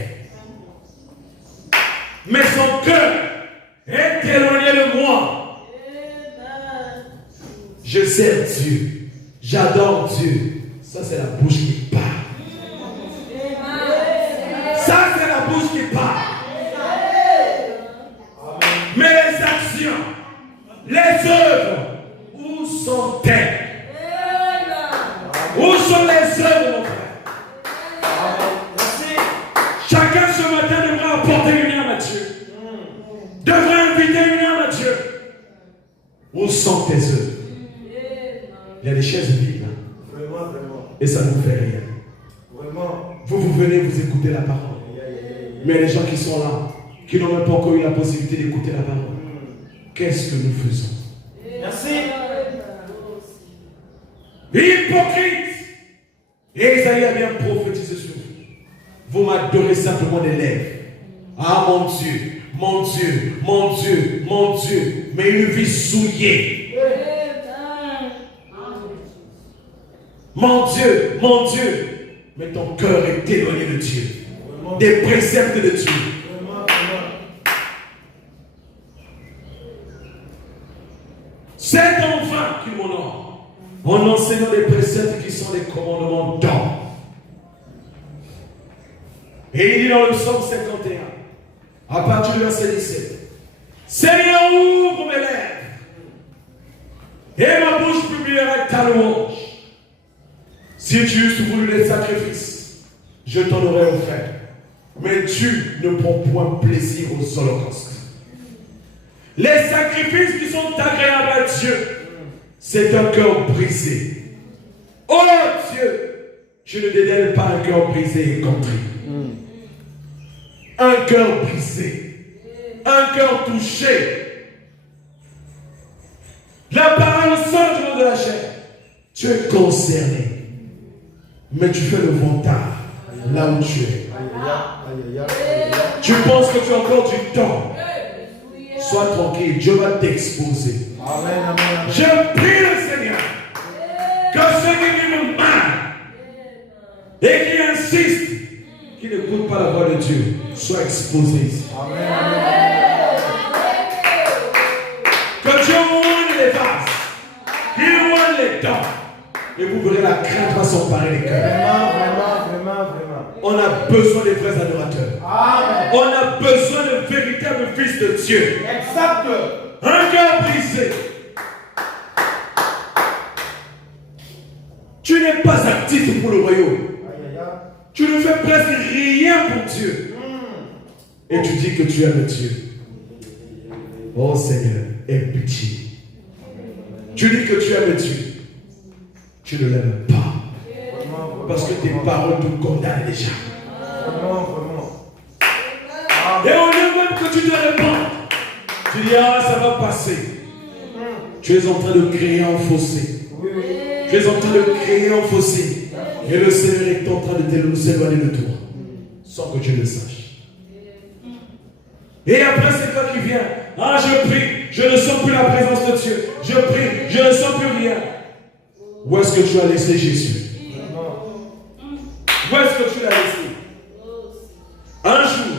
mais son cœur est éloigné de moi. Je sers Dieu, j'adore Dieu. Ça c'est la bouche qui parle. Ça c'est la bouche qui parle. Mais les actions, les œuvres, où sont-elles? Où sont les œuvres, mon frère? Chacun ce matin devra apporter une âme à Dieu. Devra inviter une âme à Dieu. Où sont tes œuvres? Il y a des chaises vides là. Et ça ne vous fait rien. Vous venez, vous écoutez la parole. Mais les gens qui sont là, qui n'ont même pas encore eu la possibilité d'écouter la parole, qu'est-ce que nous faisons? Merci. Hypocrite! Ésaïe a bien prophétisé sur vous. Vous m'adorez simplement des lèvres. Ah mon Dieu, mon Dieu, mon Dieu, mon Dieu. Mais une vie souillée. Mon Dieu, mon Dieu. Mais ton cœur est éloigné de Dieu. Des préceptes de Dieu. C'est en vain qu'ils m'honorent, en enseignant des préceptes qui sont les commandements d'homme. Et il dit dans le psaume 51, à partir du verset 17, Seigneur, ouvre mes lèvres, et ma bouche publiera ta louange. Si tu eusses voulu les sacrifices, je t'en aurais offert. Mais tu ne prends point plaisir aux holocaustes. Les sacrifices qui sont agréables à Dieu, c'est un cœur brisé. Oh Dieu, je ne dédaigne pas un cœur brisé et contrit. Un cœur brisé, un cœur touché. La parole sort de la chair. Tu es concerné. Mais tu fais le vantard là où tu es. Tu penses que tu as encore du temps. Sois tranquille, Dieu va t'exposer. Je prie le Seigneur que ceux qui vivent mal et qui insistent, qui n'écoute pas la voix de Dieu soient exposés ici. Que Dieu ouvre les vases, qu'il ouvre les dents, et vous verrez la crainte va s'emparer des cœurs. Vraiment. On a besoin des vrais adorateurs. Amen. On a besoin de véritables fils de Dieu. Exact. Un cœur brisé. Tu n'es pas actif pour le royaume. Tu ne fais presque rien pour Dieu. Et tu dis que tu aimes Dieu. Oh Seigneur, aie pitié. Tu dis que tu aimes Dieu. Tu ne l'aimes pas. Parce que tes paroles te condamnent déjà. Et au lieu même que tu te réponds, tu dis, ah, ça va passer. Tu es en train de créer un fossé. Tu es en train de créer un fossé. Et le Seigneur est en train de s'éloigner de toi. Sans que tu le saches. Et après, c'est toi qui viens. Ah, je prie, je ne sens plus la présence de Dieu. Je prie, je ne sens plus rien. Où est-ce que tu as laissé Jésus? Où est-ce que tu l'as laissé? Un jour,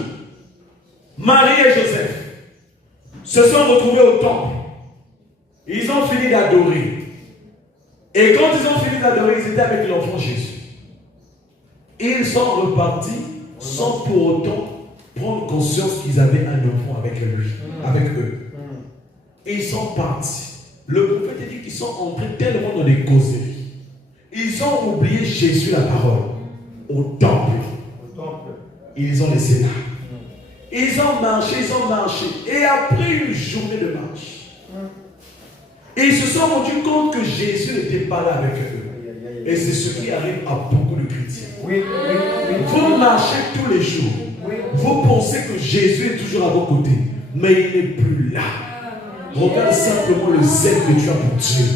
Marie et Joseph se sont retrouvés au temple. Ils ont fini d'adorer. Et quand ils ont fini d'adorer, ils étaient avec l'enfant Jésus. Et ils sont repartis sans pour autant prendre conscience qu'ils avaient un enfant avec lui, avec eux. Et ils sont partis. Le prophète dit qu'ils sont entrés tellement dans des causeries. Ils ont oublié Jésus, la parole, au temple. Ils ont laissé là. Ils ont marché. Et après une journée de marche, ils se sont rendus compte que Jésus n'était pas là avec eux. Et c'est ce qui arrive à beaucoup de chrétiens. Vous marchez tous les jours. Vous pensez que Jésus est toujours à vos côtés. Mais il n'est plus là. Regarde simplement le zèle que tu as pour Dieu.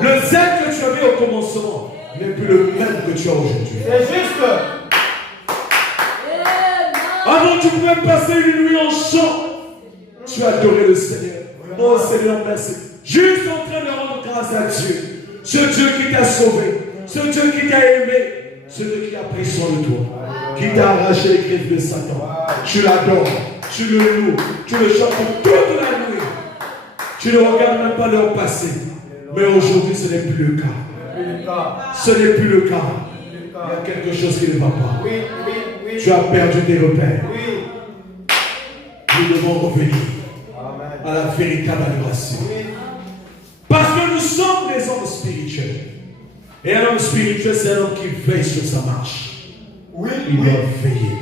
Le zèle que tu avais au commencement n'est plus le même que tu as aujourd'hui. C'est juste. Avant, tu pouvais passer une nuit en chant. Tu as adoré le Seigneur. Oh Seigneur, merci. Juste en train de rendre grâce à Dieu. Ce Dieu qui t'a sauvé. Ce Dieu qui t'a aimé. Ce Dieu qui a pris soin de toi. Qui t'a arraché les griffes de Satan. Tu l'adores. Tu le loues. Tu le chantes toute la nuit. Tu ne regardes même pas leur passé. Mais aujourd'hui, ce n'est plus le cas. Ce n'est plus le cas. Il y a quelque chose qui ne va pas. Tu as perdu tes repères. Nous devons revenir à la véritable adoration. Parce que nous sommes des hommes spirituels. Et un homme spirituel, c'est un homme qui veille sur sa marche. Il doit veiller.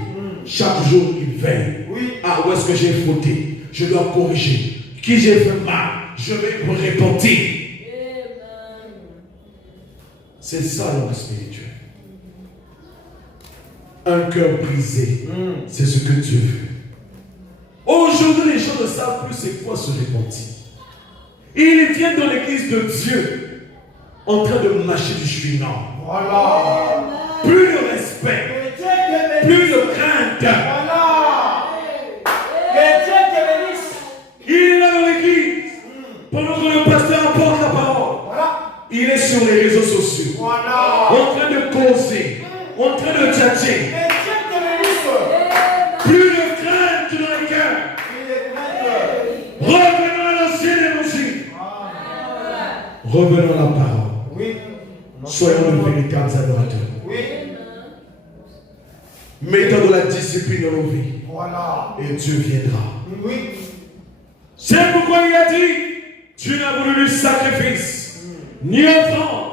Chaque jour, il veille. Ah, où est-ce que j'ai fauté? Je dois corriger. Qui j'ai fait mal? Je vais me repentir. C'est ça l'homme spirituel. Un cœur brisé, c'est ce que Dieu veut. Aujourd'hui, les gens ne savent plus c'est quoi se repentir. Ils viennent dans l'église de Dieu en train de mâcher du chewing-gum. Voilà. Plus de respect, plus de crainte. Voilà. Que Dieu te bénisse. Il est là dans l'église pendant que le pasteur apporte la parole. Voilà. Il est sur les réseaux sociaux, Voilà. en train de causer, en train de tchatcher. Que Dieu te bénisse. Plus de crainte dans les cœurs. Revenons à l'ancienne évangile. Revenons à la parole. Oui. Soyons de véritables adorateurs. Oui. Mettons de la discipline dans nos vies. Voilà. Et Dieu viendra. Oui. C'est pourquoi il a dit, tu n'as voulu sacrifice, ni offrande,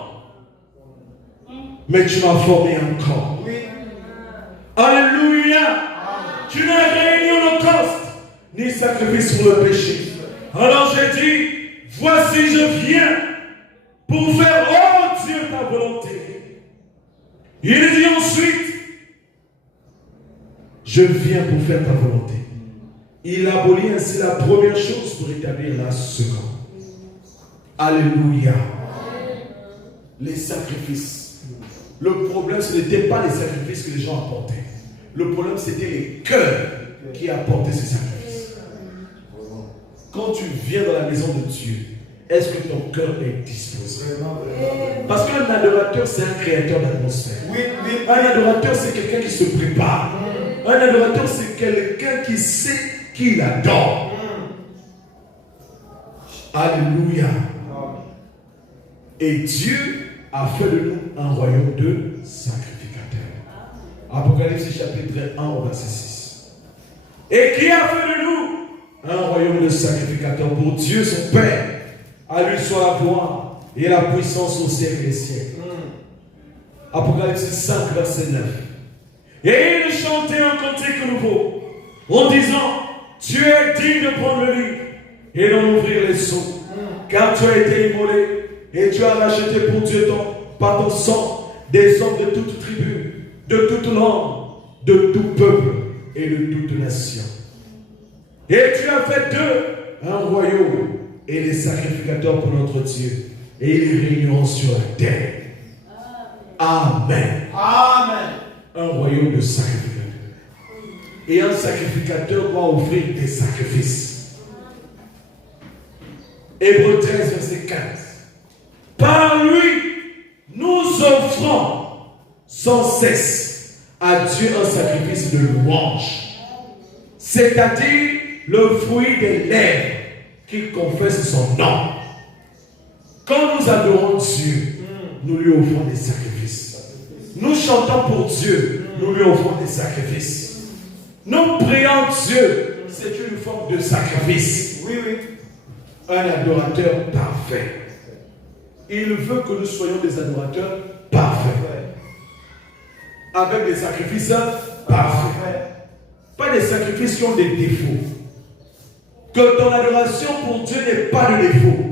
mais tu m'as formé encore. Oui. Alléluia. Tu n'as rien ni holocauste, ni sacrifice pour le péché. Alors j'ai dit, voici je viens pour faire, oh Dieu, ta volonté. Il dit ensuite, je viens pour faire ta volonté. Il abolit ainsi la première chose pour établir la seconde. Alléluia. Les sacrifices. Le problème, ce n'était pas les sacrifices que les gens apportaient. Le problème, c'était les cœurs qui apportaient ces sacrifices. Quand tu viens dans la maison de Dieu Est-ce que ton cœur est disposé? Parce qu'un adorateur, c'est un créateur d'atmosphère. Un adorateur, c'est quelqu'un qui se prépare. Un adorateur, c'est quelqu'un qui sait qu'il adore. Alléluia. Et Dieu a fait de nous un royaume de sacrificateurs. Apocalypse chapitre 1 au verset 6. Et qui a fait de nous un royaume de sacrificateurs pour Dieu son Père? À lui soit la gloire et la puissance au siècle des siècles. Apocalypse 5 verset 9. Et il chantait un cantique nouveau en disant: tu es digne de prendre le livre et d'en ouvrir les sceaux, car tu as été immolé et tu as racheté pour Dieu par ton sang des hommes de toute tribu, de toute langue, de tout peuple et de toute nation. Et tu as fait d'eux un royaume et les sacrificateurs pour notre Dieu, et ils régneront sur la terre. Amen. Amen. Un royaume de sacrificateurs. Et un sacrificateur doit offrir des sacrifices. Hébreux 13, verset 15. Par lui, nous offrons sans cesse à Dieu un sacrifice de louange, c'est-à-dire le fruit des lèvres qui confessent son nom. Quand nous adorons Dieu, nous lui offrons des sacrifices. Nous chantons pour Dieu, nous lui offrons des sacrifices. Nous prions Dieu, c'est une forme de sacrifice. Oui. Un adorateur parfait. Il veut que nous soyons des adorateurs parfaits. Avec des sacrifices parfaits. Pas des sacrifices qui ont des défauts. Que ton adoration pour Dieu n'ait pas de défaut,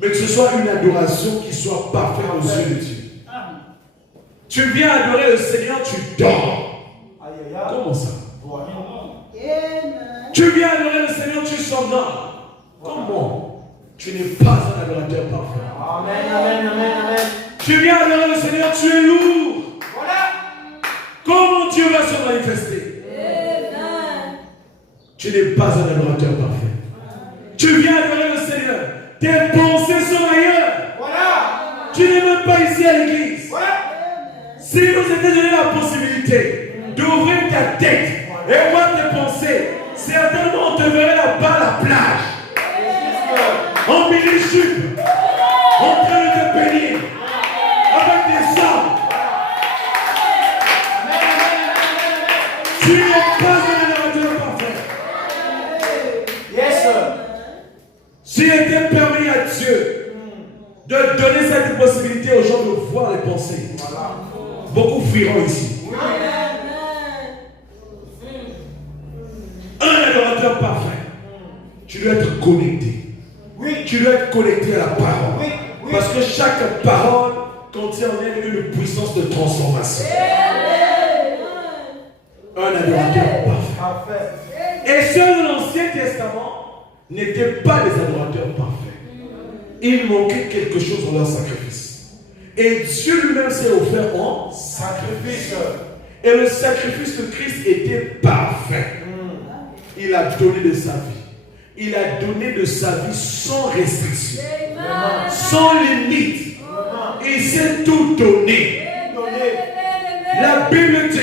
mais que ce soit une adoration qui soit parfaite aux yeux de Dieu. Tu viens adorer le Seigneur, tu dors. Comment ça? Tu viens adorer le Seigneur, tu somnores. Comment? Tu n'es pas un adorateur parfait. Amen. Tu viens adorer le Seigneur, tu es lourd. Comment Dieu va se manifester? Tu n'es pas un adorateur parfait. Tu viens adorer le Seigneur. Tes pensées sont ailleurs. Tu n'es même pas ici à l'église. Si nous était donné la possibilité d'ouvrir ta tête et voir tes pensées, certainement on te verrait là-bas à la plage. En mini-jupe. En train de te baigner. Avec des hommes. Tu n'es pas un adorateur parfait. S'il était permis à Dieu de donner cette possibilité aux gens de voir les pensées, beaucoup fuiront ici. Un adorateur parfait, tu dois être connecté. Tu dois être connecté à la parole. Parce que chaque parole contient en elle une puissance de transformation. Un adorateur parfait. Et ceux de l'Ancien Testament n'étaient pas des adorateurs parfaits. Il manquait quelque chose dans leur sacrifice. Et Dieu lui-même s'est offert en sacrifice. Et le sacrifice de Christ était parfait. Il a donné de sa vie. Il a donné de sa vie sans restriction, sans limite. Il s'est tout donné. La Bible dit,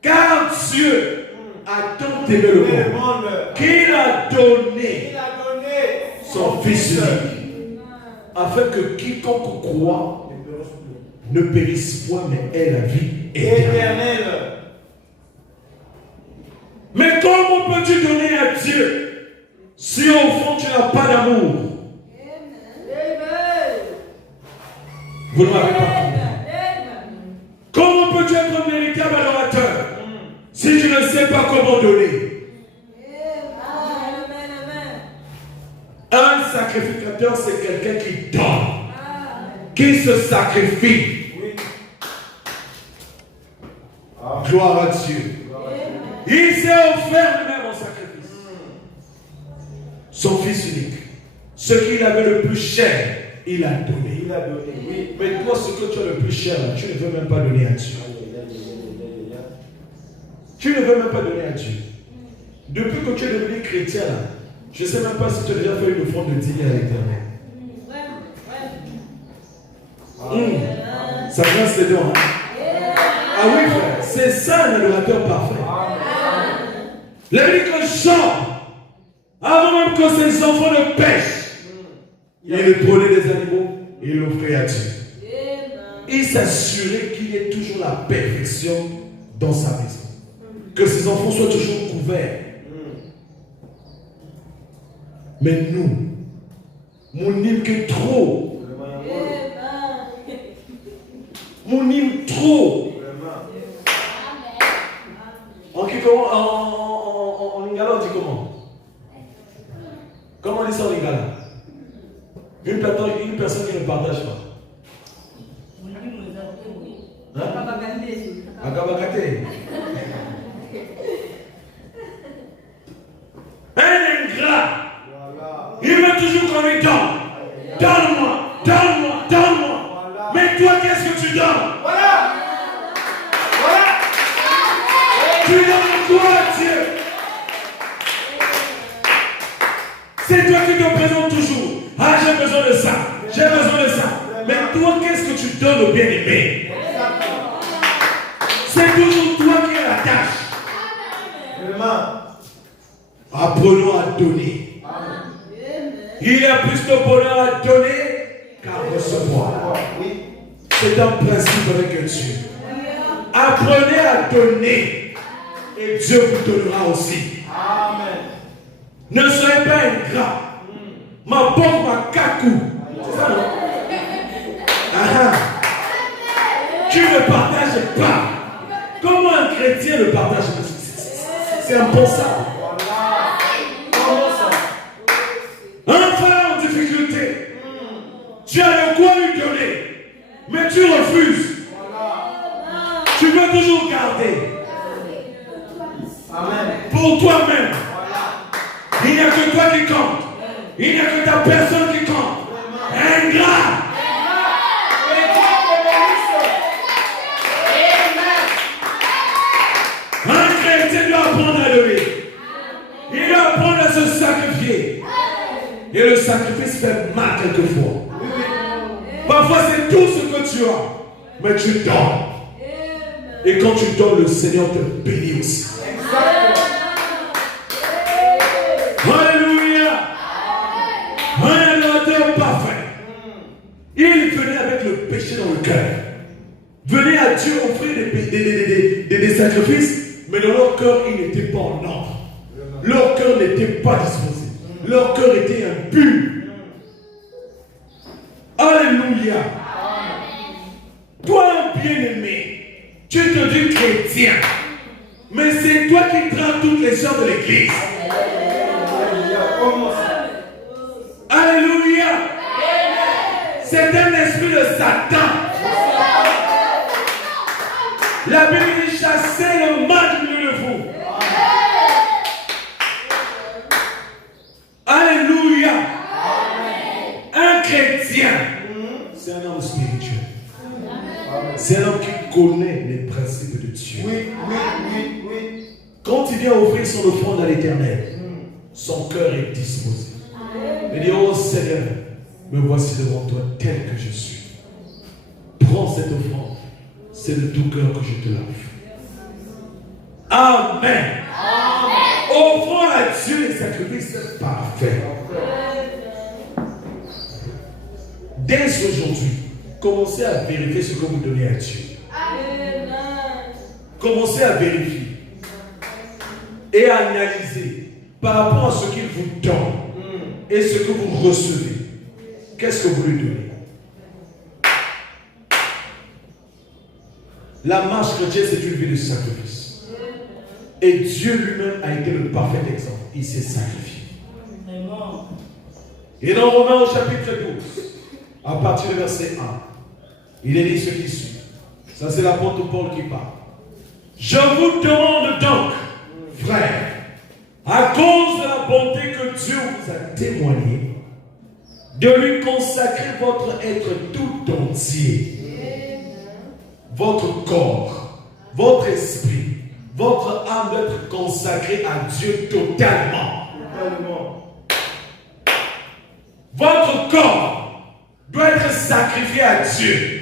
car Dieu a tant aimé le monde qu'il a donné son Fils unique, afin que quiconque croit ne périsse point, mais ait la vie éternelle. Mais comment peux-tu donner à Dieu si au fond tu n'as pas d'amour? Vous ne m'avez pas compris. Comment peux-tu être un véritable adorateur si tu ne sais pas comment donner? Un sacrificateur, c'est quelqu'un qui donne, qui se sacrifie. Gloire à Dieu. Il s'est offert lui-même en sacrifice. Son Fils unique. Ce qu'il avait le plus cher, il a donné. Mais toi, ce que tu as le plus cher, tu ne veux même pas donner à Dieu. Tu ne veux même pas donner à Dieu. Depuis que tu es devenu chrétien, Je ne sais même pas si tu as déjà fait une offrande de dîner à l'Éternel. Ça grince les dents. Hein? Ah oui, frère, c'est ça un adorateur parfait. La Bible dit que Jean, avant même que ses enfants ne pêchent, il prenait des animaux et il l'offrait à Dieu. Il s'assurait qu'il y ait toujours la perfection dans sa maison. Que ses enfants soient toujours couverts. Mais nous n'aime que trop. Mon aime trop. En lingala, on dit comment? Comment on dit ça en lingala? Une personne qui ne partage pas. Hein? Akabakate. Un ingrat. Il veut toujours qu'on lui donne. Donne-moi. Mais toi, qu'est-ce que tu donnes? Voilà. Tu donnes quoi à Dieu? C'est toi qui te présentes toujours. Ah, j'ai besoin de ça. Mais toi, qu'est-ce que tu donnes au bien-aimé? C'est toujours toi qui es la tâche. Apprenons à donner. Il y a plus de bonheur à donner qu'à recevoir. C'est un principe avec Dieu. Apprenez à donner et Dieu vous donnera aussi. Amen. Ne soyez pas ingrat. Ma pauvre, ma kakou. C'est ça, non? Tu ne partages pas. Comment un chrétien ne partage pas? C'est impensable. Un frère en difficulté, tu as de quoi lui donner, mais tu refuses. Tu veux toujours garder. Amen. Pour toi-même. Il n'y a que toi qui compte. Il n'y a que ta personne qui compte. Ingrat. Un chrétien doit apprendre à donner. Il doit apprendre à se sacrifier. Et le sacrifice fait mal quelquefois. Parfois c'est tout ce que tu as. Mais tu donnes. Et quand tu donnes, le Seigneur te bénit aussi. Alléluia. Un adorateur parfait. Il venait avec le péché dans le cœur. Venait à Dieu offrir des sacrifices. Mais dans leur cœur, il n'était pas en ordre. Leur cœur n'était pas disposé. Leur cœur était impur. Alléluia. Toi, bien-aimé, tu te dis chrétien. Mais c'est toi qui traques toutes les sœurs de l'église. Alléluia. C'est un esprit de Satan. La Bible dit chasser le mal du milieu de vous. Alléluia. Un chrétien, c'est un homme spirituel. C'est un homme qui connaît les principes de Dieu. Oui. Quand il vient offrir son offrande à l'Éternel, son cœur est disposé. Il dit, oh Seigneur, me voici devant toi tel que je suis. Prends cette offrande. C'est de tout cœur que je te l'offre. Amen. Offrons à Dieu les sacrifices parfaits. Dès aujourd'hui, commencez à vérifier ce que vous donnez à Dieu. Commencez à vérifier et à analyser par rapport à ce qu'il vous donne et ce que vous recevez. Qu'est-ce que vous lui donnez? La marche chrétienne, c'est une vie de sacrifice. Et Dieu lui-même a été le parfait exemple. Il s'est sacrifié. Et dans Romains au chapitre 12, à partir du verset 1, il est dit ce qui suit. Ça, c'est l'apôtre Paul qui parle. Je vous demande donc, frères, à cause de la bonté que Dieu vous a témoignée, de lui consacrer votre être tout entier, votre corps, votre esprit, votre âme d'être consacré à Dieu totalement. Dieu.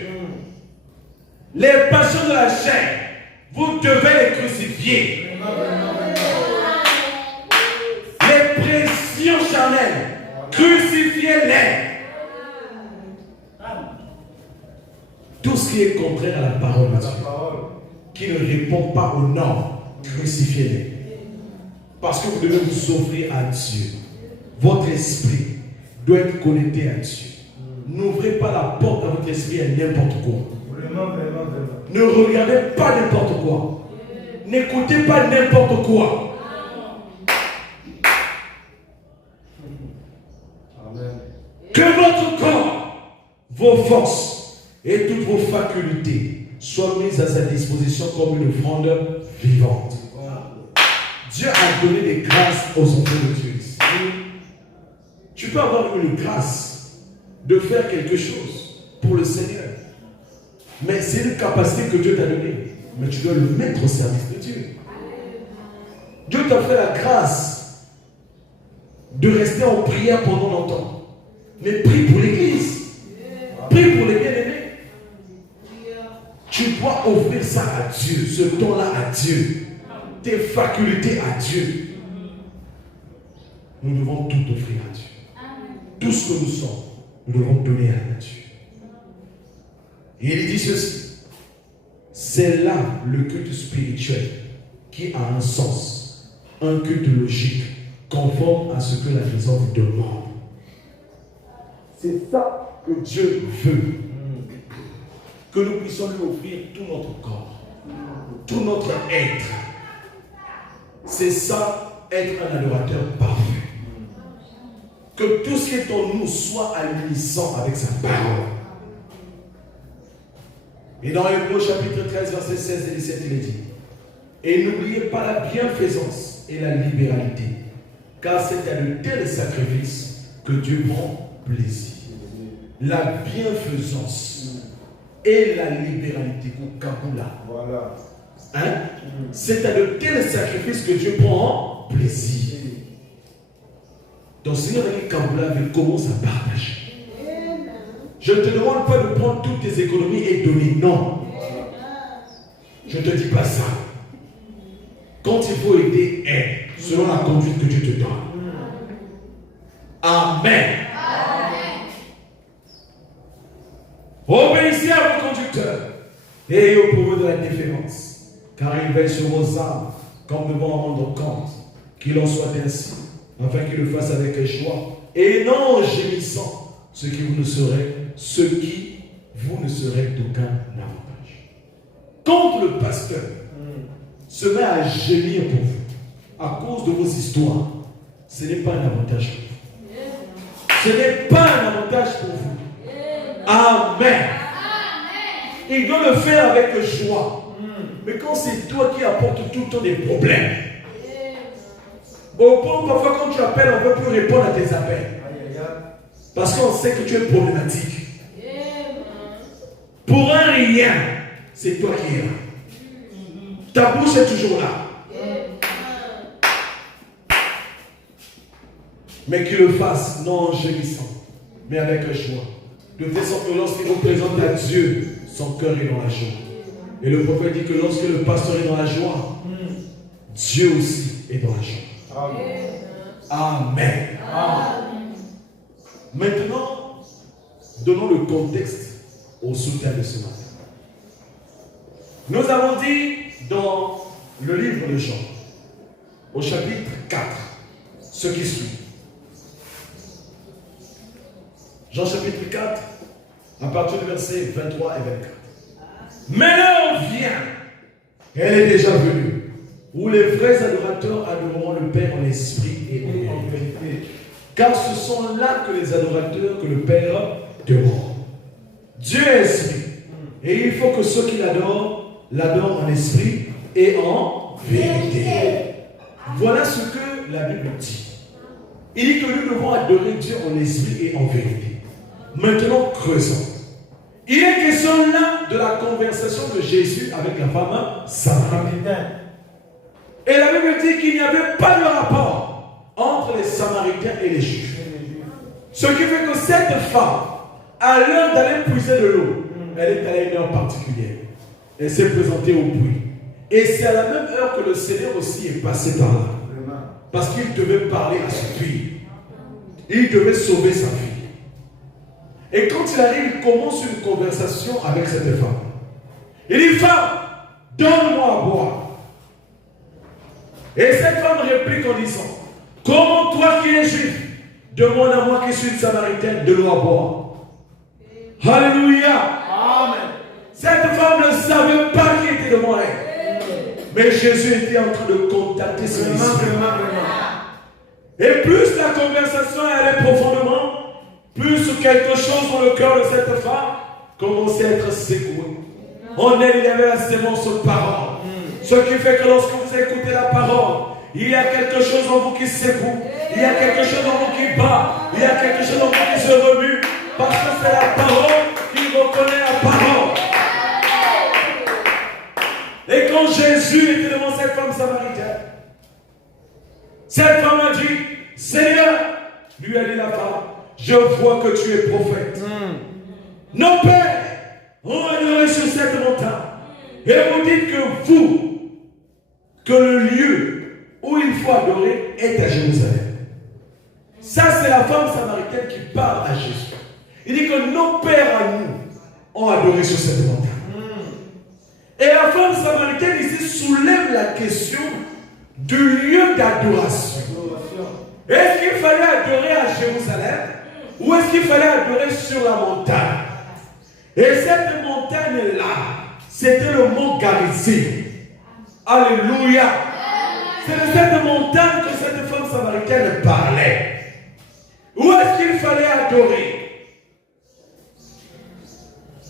Les passions de la chair, vous devez les crucifier. Les pressions charnelles, crucifiez-les. Tout ce qui est contraire à la parole de Dieu, qui ne répond pas aux normes, crucifiez-les. Parce que vous devez vous offrir à Dieu. Votre esprit doit être connecté à Dieu. N'ouvrez pas la porte à votre esprit à n'importe quoi. Ne regardez pas n'importe quoi. N'écoutez pas n'importe quoi. Amen. Que votre corps, vos forces et toutes vos facultés soient mises à sa disposition comme une offrande vivante. Dieu a donné des grâces aux enfants de Dieu. Tu peux avoir une grâce de faire quelque chose pour le Seigneur. Mais c'est une capacité que Dieu t'a donnée. Mais tu dois le mettre au service de Dieu. Dieu t'a fait la grâce de rester en prière pendant longtemps. Mais prie pour l'Église. Prie pour les bien-aimés. Tu dois offrir ça à Dieu, ce don-là à Dieu. Tes facultés à Dieu. Nous devons tout offrir à Dieu. Tout ce que nous sommes, nous devons donner à Dieu. Et il dit ceci. C'est là le culte spirituel qui a un sens, un culte logique, conforme à ce que la maison vous demande. C'est ça que Dieu veut. Que nous puissions lui offrir tout notre corps, tout notre être. C'est ça, être un adorateur parfait. Que tout ce qui est en nous soit à l'unisson avec sa parole. Et dans Hébreux chapitre 13, versets 16 et 17, il est dit: et n'oubliez pas la bienfaisance et la libéralité, car c'est à de tels sacrifices que Dieu prend plaisir. La bienfaisance et la libéralité, voilà. Hein? C'est à de tels sacrifices que Dieu prend plaisir. Donc, Seigneur Kaboula commence à partager. Je ne te demande pas de prendre toutes tes économies et donner. Non. Je ne te dis pas ça. Quand il faut aider, aide, selon la conduite que Dieu te donne. Amen. Obéissez à vos conducteurs et au pouvoir de la déférence, car ils veillent sur vos âmes, comme devant en rendre compte, qu'il en soit ainsi, afin qu'ils le fassent avec joie, et non en gémissant, ce qui vous ne serait d'aucun avantage. Quand le pasteur se met à gémir pour vous, à cause de vos histoires, ce n'est pas un avantage pour vous. Ce n'est pas un avantage pour vous. Amen. Il doit le faire avec joie. Mais quand c'est toi qui apportes tout le temps des problèmes, au point où parfois quand tu appelles, on ne veut plus répondre à tes appels. Parce qu'on sait que tu es problématique. Pour un rien, c'est toi qui es là. Ta bouche est toujours là. Mais qu'il le fasse, non en gémissant, mais avec joie. De telle sorte que lorsqu'il vous présente à Dieu, son cœur est dans la joie. Et le prophète dit que lorsque le pasteur est dans la joie, Dieu aussi est dans la joie. Amen. Amen. Maintenant, donnons le contexte au soutien de ce matin. Nous avons dit dans le livre de Jean, au chapitre 4, ce qui suit. Jean chapitre 4, à partir du verset 23 et 24. Mais l'heure vient, elle est déjà venue, où les vrais adorateurs adoreront le Père en esprit et en vérité. Car ce sont là que les adorateurs que le Père demande. Dieu est esprit, et il faut que ceux qui l'adorent, l'adorent en esprit et en vérité. Voilà ce que la Bible dit. Il dit que nous devons adorer Dieu en esprit et en vérité. Maintenant, creusons. Il est question là de la conversation de Jésus avec la femme samaritaine. Et la Bible dit qu'il n'y avait pas de rapport entre les Samaritains et les Juifs. Ce qui fait que cette femme, à l'heure d'aller puiser de l'eau, elle est allée à une heure particulière. Elle s'est présentée au puits. Et c'est à la même heure que le Seigneur aussi est passé par là. Parce qu'il devait parler à sa fille. Il devait sauver sa fille. Et quand il arrive, il commence une conversation avec cette femme. Il dit, femme, donne-moi à boire. Et cette femme réplique en disant, comment toi qui es juif, demande à moi qui suis une samaritaine de l'eau à boire. Alléluia. Amen. Cette femme ne savait pas qui était devant elle. Mais Jésus était en train de contacter ses disciples. Et plus la conversation allait profondément, plus quelque chose dans le cœur de cette femme commençait à être secoué. En elle, il y avait la sémence de parole. Ce qui fait que lorsque vous écoutez la parole, il y a quelque chose en vous qui secoue. Il y a quelque chose en vous qui bat. Il y a quelque chose en vous qui se remue. Parce que c'est la parole qui reconnaît la parole. Et quand Jésus était devant cette femme samaritaine, cette femme a dit, Seigneur, lui a dit la femme, je vois que tu es prophète. Nos pères ont adoré sur cette montagne. Et vous dites que le lieu où il faut adorer est à Jérusalem. Ça, c'est la femme samaritaine qui parle à Jésus. Il dit que nos pères à nous ont adoré sur cette montagne. Et la femme samaritaine ici soulève la question du lieu d'adoration. Est-ce qu'il fallait adorer à Jérusalem ou est-ce qu'il fallait adorer sur la montagne? Et cette montagne-là, c'était le mont Garizim. Alléluia. C'est de cette montagne que cette femme samaritaine parlait. Où est-ce qu'il fallait adorer?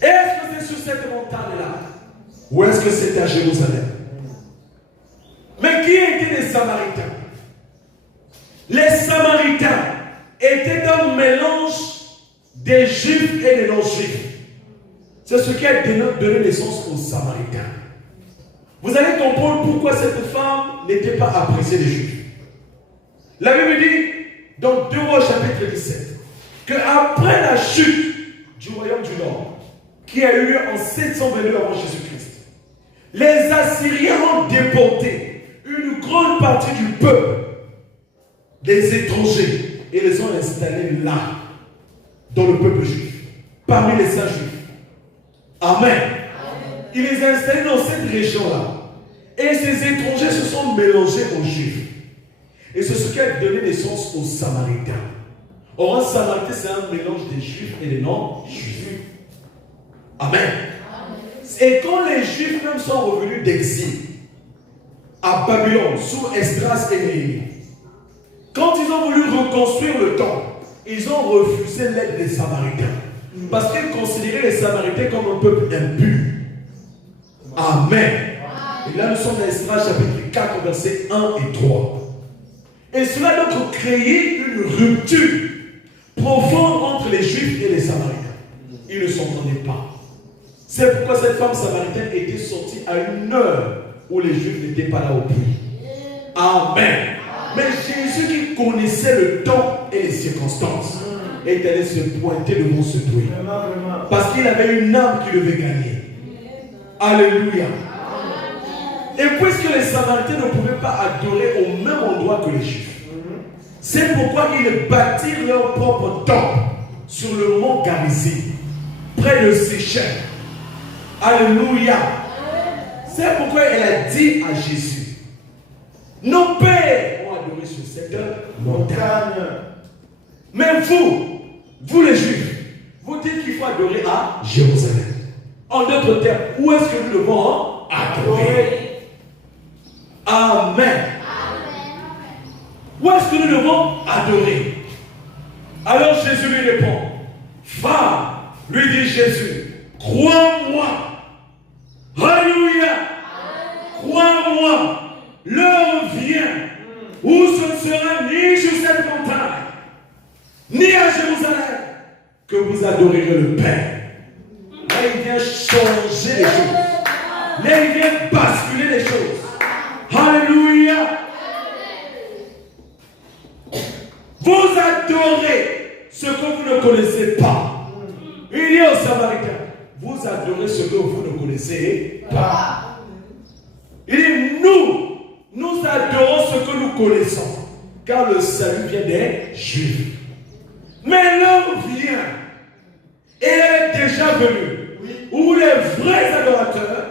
Est-ce que c'est sur cette montagne-là? Ou est-ce que c'est à Jérusalem? Mais qui étaient les Samaritains? Les Samaritains étaient un mélange des Juifs et des non-Juifs. C'est ce qui a donné naissance aux Samaritains. Vous allez comprendre pourquoi cette femme n'était pas appréciée des Juifs. La Bible dit, dans 2 Rois chapitre 17, qu'après la chute du royaume du Nord, qui a eu lieu en 722 avant Jésus-Christ, les Assyriens ont déporté une grande partie du peuple, des étrangers, et les ont installés là, dans le peuple juif, parmi les saints juifs. Amen. Il les a installés dans cette région-là. Et ces étrangers se sont mélangés aux Juifs. Et c'est ce qui a donné naissance aux Samaritains. Or, un Samaritain, c'est un mélange des Juifs et des non-Juifs. Amen. Et quand les Juifs même sont revenus d'exil à Babylone, sous Esdras et Néhémie, quand ils ont voulu reconstruire le temple, ils ont refusé l'aide des Samaritains. Parce qu'ils considéraient les Samaritains comme un peuple impur. Amen. Et là, nous sommes dans Esdras chapitre 4, versets 1 et 3. Et cela a donc créé une rupture profonde entre les Juifs et les Samaritains. Ils ne s'entendaient pas. C'est pourquoi cette femme samaritaine était sortie à une heure où les Juifs n'étaient pas là au puits. Amen. Mais Jésus qui connaissait le temps et les circonstances est allé se pointer devant ce puits. Parce qu'il avait une âme qu'il devait gagner. Alléluia. Et puisque les Samaritains ne pouvaient pas adorer au même endroit que les Juifs, c'est pourquoi ils bâtirent leur propre temple sur le mont Garizim, près de Sichem. Alléluia. C'est pourquoi elle a dit à Jésus, nos pères ont adoré sur cette montagne. Mais vous les Juifs, vous dites qu'il faut adorer à Jérusalem. En d'autres termes, où est-ce que nous devons adorer? Amen. Où est-ce que nous devons adorer? Alors Jésus lui répond, femme, lui dit Jésus, crois-moi. Alléluia. Crois-moi. L'heure vient où ce ne sera ni sur cette montagne, ni à Jérusalem, que vous adorerez le Père. Là, il vient changer les choses. Là, il vient basculer les choses. Alléluia. Vous adorez ce que vous ne connaissez pas. Il dit aux Samaritains, vous adorez connaissez pas. Il dit, nous adorons ce que nous connaissons, car le salut vient des Juifs. Mais l'heure vient, et elle est déjà venue, où les vrais adorateurs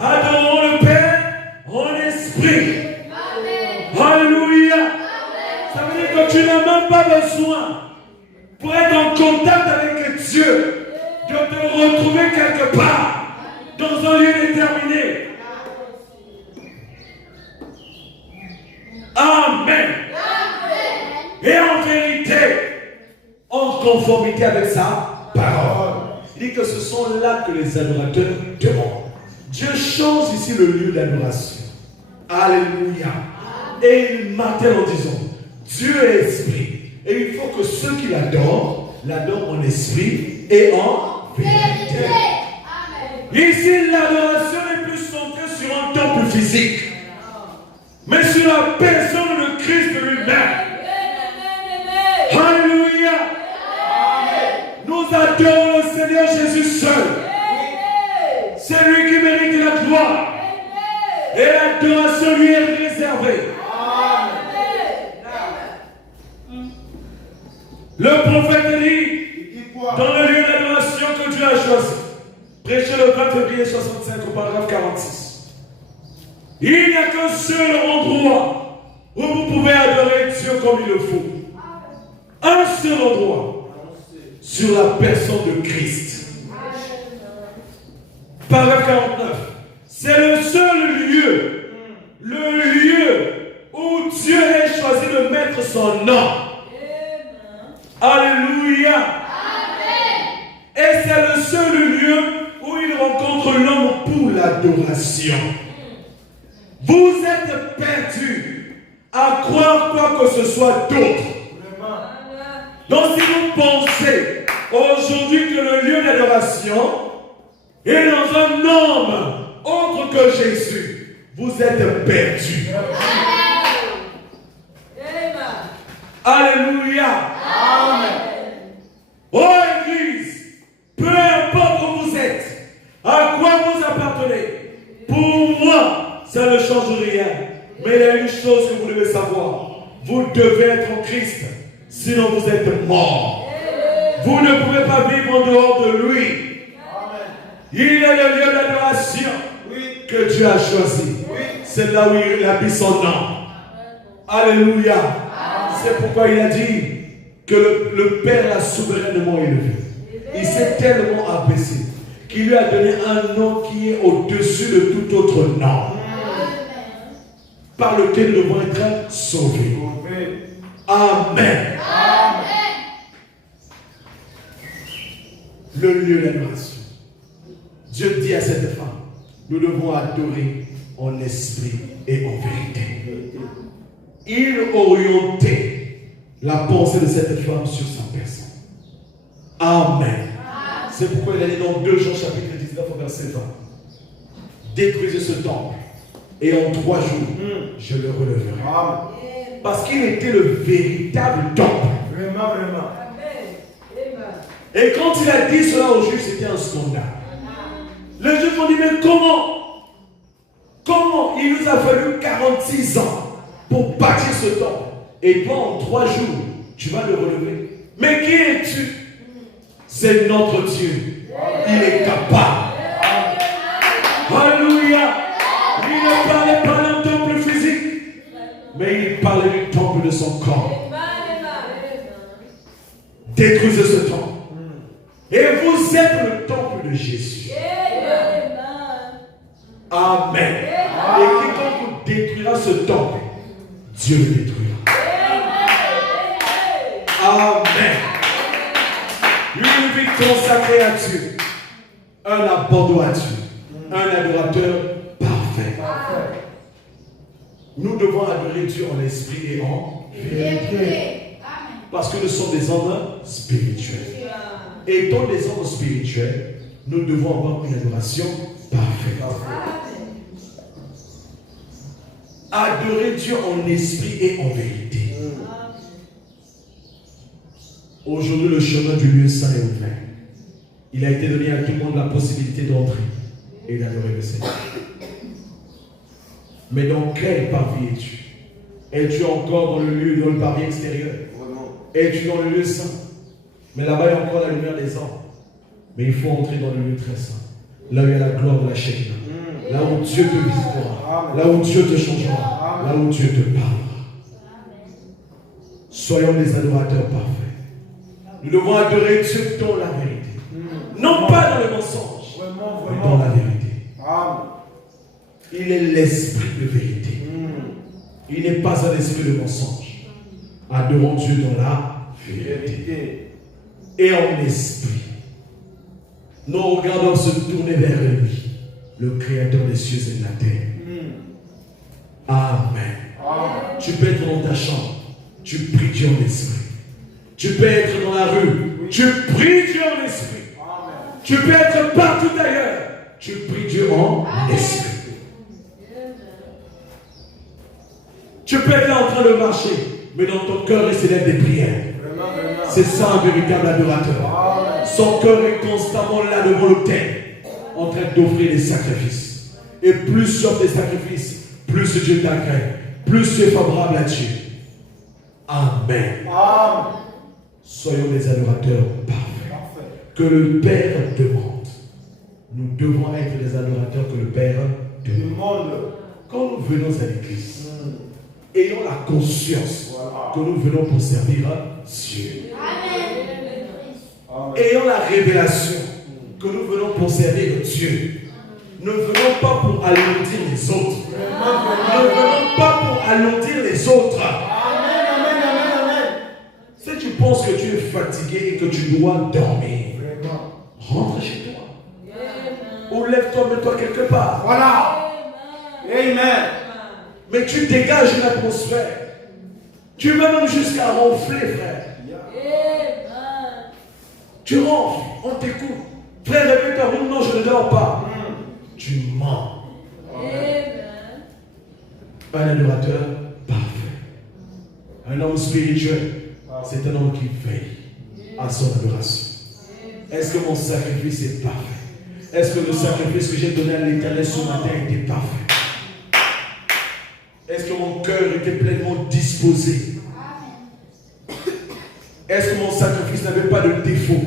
adoreront le Père en esprit. Alléluia. Ça veut dire que tu n'as même pas besoin, pour être en contact avec Dieu, de te retrouver quelque part, dans un lieu déterminé. Amen. Et en vérité, en conformité avec sa parole. Il dit que ce sont là que les adorateurs demandent. Dieu change ici le lieu d'adoration. Alléluia. Et il martèle en disant, Dieu est esprit. Et il faut que ceux qui l'adorent en esprit et en vérité. Ici, l'adoration n'est plus centrée sur un temple physique, mais sur la personne de Christ lui-même. Alléluia. Nous adorons le Seigneur Jésus seul. C'est lui qui mérite la gloire. Et l'adoration lui est réservée. Le prophète dit, dans le lieu d'adoration que Dieu a choisi, prêché le 20 février 65 au paragraphe 46. Il n'y a qu'un seul endroit où vous pouvez adorer Dieu comme il le faut. Un seul endroit, sur la personne de Christ. Paragraphe 49. C'est le seul lieu, où Dieu a choisi de mettre son nom. Alléluia. Amen. Et c'est le seul lieu où il rencontre l'homme pour l'adoration. Vous êtes perdus à croire quoi que ce soit d'autre. Donc si vous pensez aujourd'hui que le lieu d'adoration est dans un homme autre que Jésus, vous êtes perdus. Alléluia. Amen. Oh Église, peu importe où vous êtes, à quoi vous appartenez, pour moi, ça ne change rien. Mais il y a une chose que vous devez savoir. Vous devez être en Christ, sinon vous êtes mort. Vous ne pouvez pas vivre en dehors de lui. Il est le lieu d'adoration que Dieu a choisi. C'est là où il a mis son nom. Alléluia. C'est pourquoi il a dit que le Père l'a souverainement élevé. Il s'est tellement abaissé qu'il lui a donné un nom qui est au-dessus de tout autre nom, par lequel nous devons être sauvés. Amen. Le lieu d'adoration. Dieu dit à cette femme, nous devons adorer en esprit et en vérité. Il orientait la pensée de cette femme sur sa personne. Amen. C'est pourquoi il a dit dans 2 Jean chapitre 19 verset 20, détruisez ce temple et en 3 jours je le releverai. Parce qu'il était le véritable temple. Vraiment. Et quand il a dit cela aux Juifs, c'était un scandale. Les Juifs ont dit, mais comment il nous a fallu 46 ans pour bâtir ce temple, et toi en 3 jours tu vas le relever. Mais qui es-tu? C'est notre Dieu. Il est capable. Alléluia. Il ne parlait pas d'un temple physique, mais il parlait du temple de son corps. Détruisez ce temple. Et vous êtes le temple de Jésus. Amen. Et quiconque détruira ce temple, Dieu le détruira. Amen. Une vie consacrée à Dieu, un abandon à Dieu, un adorateur parfait. Nous devons adorer Dieu en esprit et en vérité. Parce que nous sommes des hommes spirituels. Et étant des hommes spirituels, nous devons avoir une adoration parfaite. Adorer Dieu en esprit et en vérité. Aujourd'hui, le chemin du lieu saint est ouvert. Il a été donné à tout le monde la possibilité d'entrer. et d'adorer le Seigneur. Mais dans quel parvis es-tu? Es-tu encore dans le parvis extérieur? Es-tu dans le lieu saint? Mais là-bas, il y a encore la lumière des anges. Mais il faut entrer dans le lieu très saint. Là où il y a la gloire de la Shekinah. Là où Dieu te visitera. Là où Dieu te changera. Là où Dieu te parlera. Soyons des adorateurs parfaits. Nous devons adorer Dieu dans la vérité. Non pas dans le mensonge, mais dans la vérité. Il est l'esprit de vérité. Il n'est pas un esprit de mensonge. Adorons Dieu dans la vérité. Et en esprit. Nos regards doivent se tourner vers lui, le Créateur des cieux et de la terre. Amen. Tu peux être dans ta chambre, tu pries Dieu en esprit. Tu peux être dans la rue, tu pries Dieu en esprit. Tu peux être partout ailleurs, tu pries Dieu en esprit. Tu peux être là en train de marcher, mais dans ton cœur il s'élève des prières. C'est ça un véritable adorateur. Son cœur est constamment là devant l'autel, en train d'offrir des sacrifices. Et plus tu offres des sacrifices, plus Dieu t'agrée, plus tu es favorable à Dieu. Amen. Soyons des adorateurs parfaits. Que le Père demande. Nous devons être des adorateurs que le Père demande. Quand nous venons à l'église, ayons la conscience que nous venons pour servir Dieu. Ayons la révélation que nous venons pour servir Dieu. Ne venons pas pour alourdir les autres. Ne venons pas pour alourdir les autres. Si tu penses que tu es fatigué et que tu dois dormir, rentre chez toi. Ou lève-toi, mets-toi quelque part. Voilà. Amen. Mais tu dégages une atmosphère. Tu vas même jusqu'à ronfler, frère. Tu ronfles, on t'écoute. Frère, réveille-toi, non, je ne dors pas. Tu mens. Un adorateur parfait. Un homme spirituel, c'est un homme qui veille à son adoration. Est-ce que mon sacrifice est parfait? Est-ce que le sacrifice que j'ai donné à l'Éternel ce matin était parfait? Est-ce que mon cœur était pleinement disposé? Est-ce que mon sacrifice n'avait pas de défaut?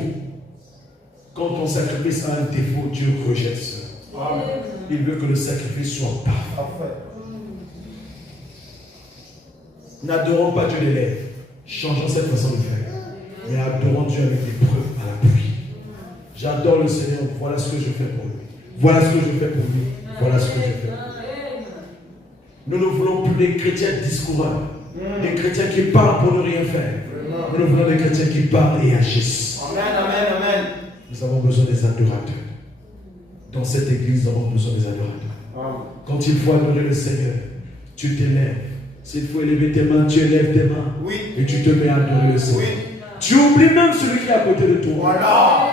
Quand ton sacrifice a un défaut, Dieu rejette cela. Il veut que le sacrifice soit parfait. N'adorons pas Dieu des lèvres. Changeons cette façon de faire. Mais adorons Dieu avec des preuves à l'appui. J'adore le Seigneur. Voilà ce que je fais pour lui. Voilà ce que je fais pour lui. Voilà ce que je fais pour lui. Nous ne voulons plus des chrétiens discourants. Des chrétiens qui parlent pour ne rien faire. Nous voulons des chrétiens qui parlent et agissent. Amen. Nous avons besoin des adorateurs. Dans cette église, nous avons besoin des adorateurs. Quand il faut adorer le Seigneur, tu t'élèves. S'il faut élever tes mains, tu élèves tes mains. Et tu te mets à adorer le Seigneur. Tu oublies même celui qui est à côté de toi. Voilà.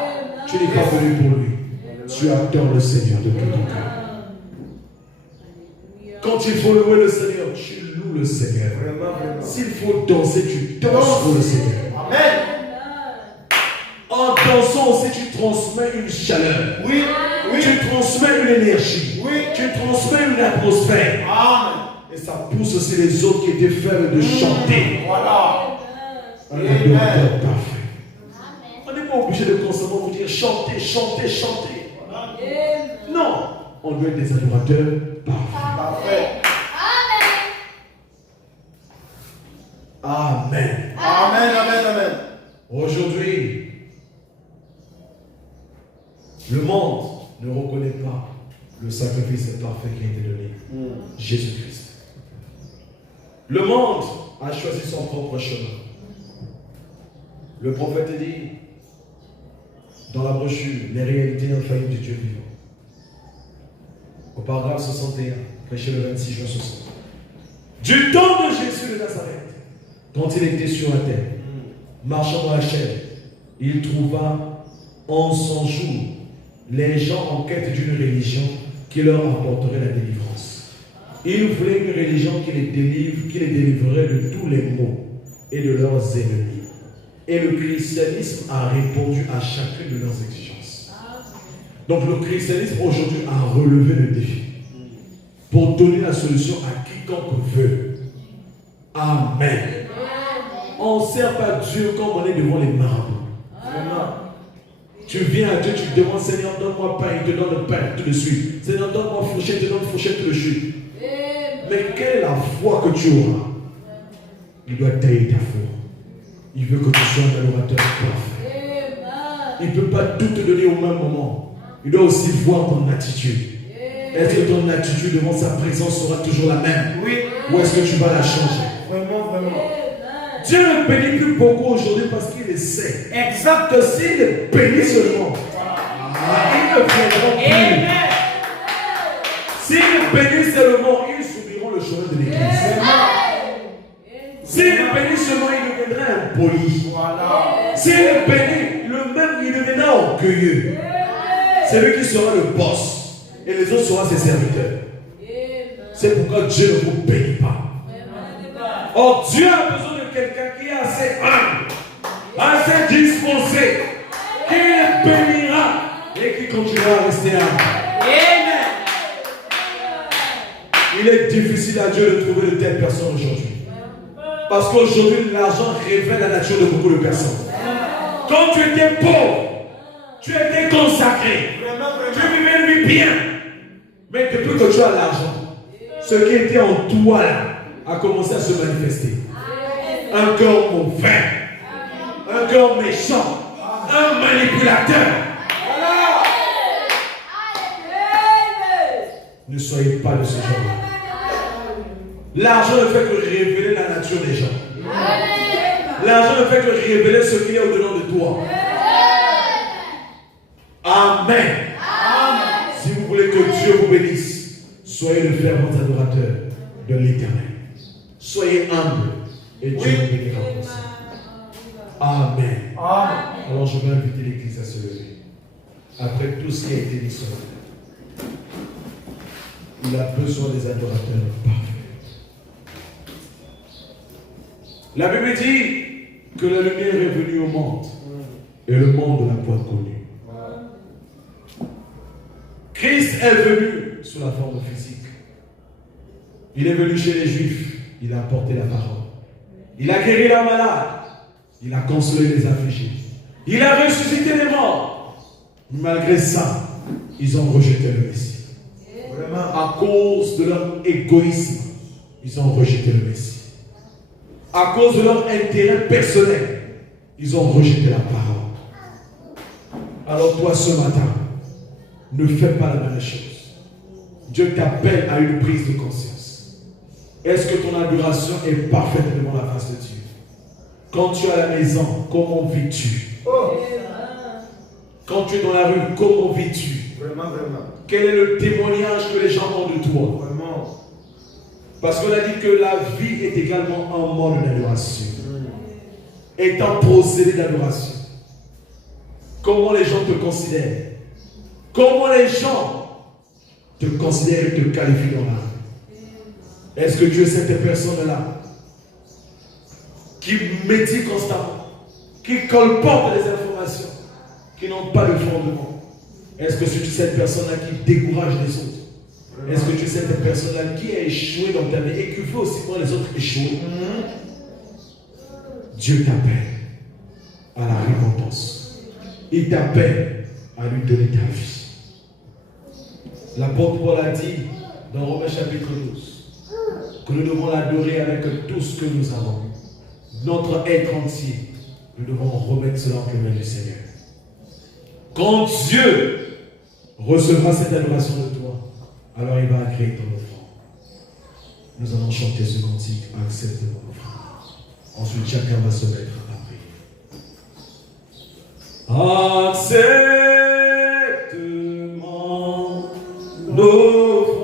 Tu n'es pas venu pour lui. Tu adores le Seigneur de tout ton cœur. Quand il faut louer le Seigneur, tu loues le Seigneur. S'il faut danser, tu danses pour le Seigneur. Amen. En dansant aussi, tu transmets une chaleur. Tu transmets une énergie. Tu transmets une atmosphère. Amen. Et ça pousse aussi les autres qui étaient faibles de chanter. Voilà. Un adorateur parfait. On n'est pas obligé de constamment vous dire chantez, chantez, chantez. Non, on veut être des adorateurs parfaits. Amen. Amen. Aujourd'hui, le monde ne reconnaît pas le sacrifice parfait qui a été donné. Jésus-Christ. Le monde a choisi son propre chemin. Le prophète dit dans la brochure les réalités infaillibles du Dieu vivant. Au paragraphe 61, prêché le 26 juin 60. Du temps de Jésus de Nazareth, quand il était sur la terre, marchant dans la chair, il trouva en son jour les gens en quête d'une religion qui leur apporterait la délivrance. Il voulait une religion qui les délivrerait de tous les maux et de leurs ennemis. Et le christianisme a répondu à chacune de leurs exigences. Donc le christianisme aujourd'hui a relevé le défi pour donner la solution à quiconque veut. Amen. On ne sert pas Dieu comme on est devant les marabouts. Tu viens à Dieu, tu te demandes, Seigneur, donne-moi pain, il te donne le pain tout de suite. Seigneur, donne-moi fourchette, il te donne fourchette tout de suite. Mais quelle est la foi que tu auras? Il doit tailler ta foi. Il veut que tu sois un adorateur parfait. Il ne peut pas tout te donner au même moment. Il doit aussi voir ton attitude. Est-ce que ton attitude devant sa présence sera toujours la même? Oui. Ou est-ce que tu vas la changer? Vraiment, vraiment. Dieu ne bénit plus beaucoup aujourd'hui parce qu'il le sait. Exact. Que s'il le bénit seulement, ils ne viendront plus. S'ils le bénissent seulement, ils subiront le chemin de l'église. S'il le bénit seulement, il deviendra impoli. Voilà. S'il le bénit, le même, il deviendra orgueilleux. C'est lui qui sera le boss. Et les autres seront ses serviteurs. C'est pourquoi Dieu ne vous bénit pas. Or, Dieu a besoin de quelqu'un qui est assez humble, assez disposé, qui le bénira et qui continuera à rester humble. Amen. Il est difficile à Dieu de trouver de telles personnes aujourd'hui. Parce qu'aujourd'hui, l'argent révèle la nature de beaucoup de personnes. Quand tu étais pauvre, tu étais consacré, tu vivais une vie bien. Mais depuis que tu as l'argent, ce qui était en toi là, a commencé à se manifester. Un cœur mauvais, un cœur méchant, un manipulateur. Ne soyez pas de ce genre-là. L'argent ne fait que révéler la nature des gens. L'argent ne fait que révéler ce qu'il y a au-dedans de toi. Amen. Si vous voulez que Dieu vous bénisse, soyez le fervent adorateur de l'Éternel. Soyez humble et Dieu vous bénira pour ça. Amen. Alors je vais inviter l'Église à se lever. Après tout ce qui a été dit ce matin, il a besoin des adorateurs parfaits. La Bible dit que la lumière est venue au monde et le monde ne l'a point connue. Christ est venu sous la forme physique. Il est venu chez les Juifs. Il a apporté la parole. Il a guéri les malades. Il a consolé les affligés. Il a ressuscité les morts. Malgré ça, ils ont rejeté le Messie. Vraiment, à cause de leur égoïsme, ils ont rejeté le Messie. À cause de leur intérêt personnel, ils ont rejeté la parole. Alors toi, ce matin, ne fais pas la même chose. Dieu t'appelle à une prise de conscience. Est-ce que ton adoration est parfaite devant la face de Dieu? Quand tu es à la maison, comment vis-tu? Quand tu es dans la rue, comment vis-tu? Vraiment, vraiment. Quel est le témoignage que les gens ont de toi? Vraiment. Parce qu'on a dit que la vie est également un mode d'adoration. Étant possédé d'adoration. Comment les gens te considèrent? Comment les gens te considèrent et te qualifient dans l'âme? Est-ce que Dieu sait ces personnes-là qui méditent constamment, qui colportent des informations, qui n'ont pas de fondement? Est-ce que tu es cette personne-là qui décourage les autres? Est-ce que tu es cette personne-là qui a échoué dans ta vie et qui veut aussi voir les autres échouer? Dieu t'appelle à la repentance. Il t'appelle à lui donner ta vie. L'apôtre Paul a dit dans Romains chapitre 12 que nous devons l'adorer avec tout ce que nous avons. Notre être entier, nous devons remettre cela entre les mains du Seigneur. Quand Dieu recevra cette adoration de toi, alors il va agréer ton offrande. Nous allons chanter ce cantique, accepte mon offrande. Ensuite, chacun va se mettre à prier. Accepte mon offrande.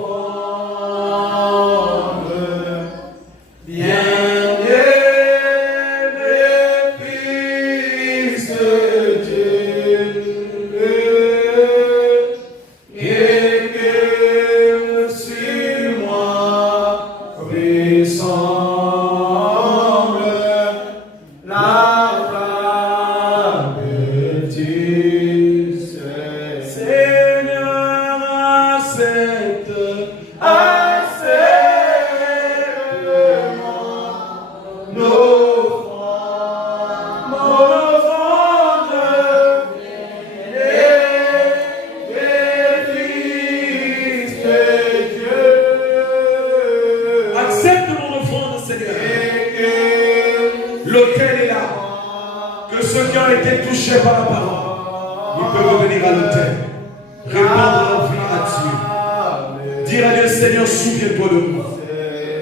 Par la parole, ils peuvent revenir à l'autel, répandre leur vie à Dieu, dire à Dieu, Seigneur, souviens-toi de moi.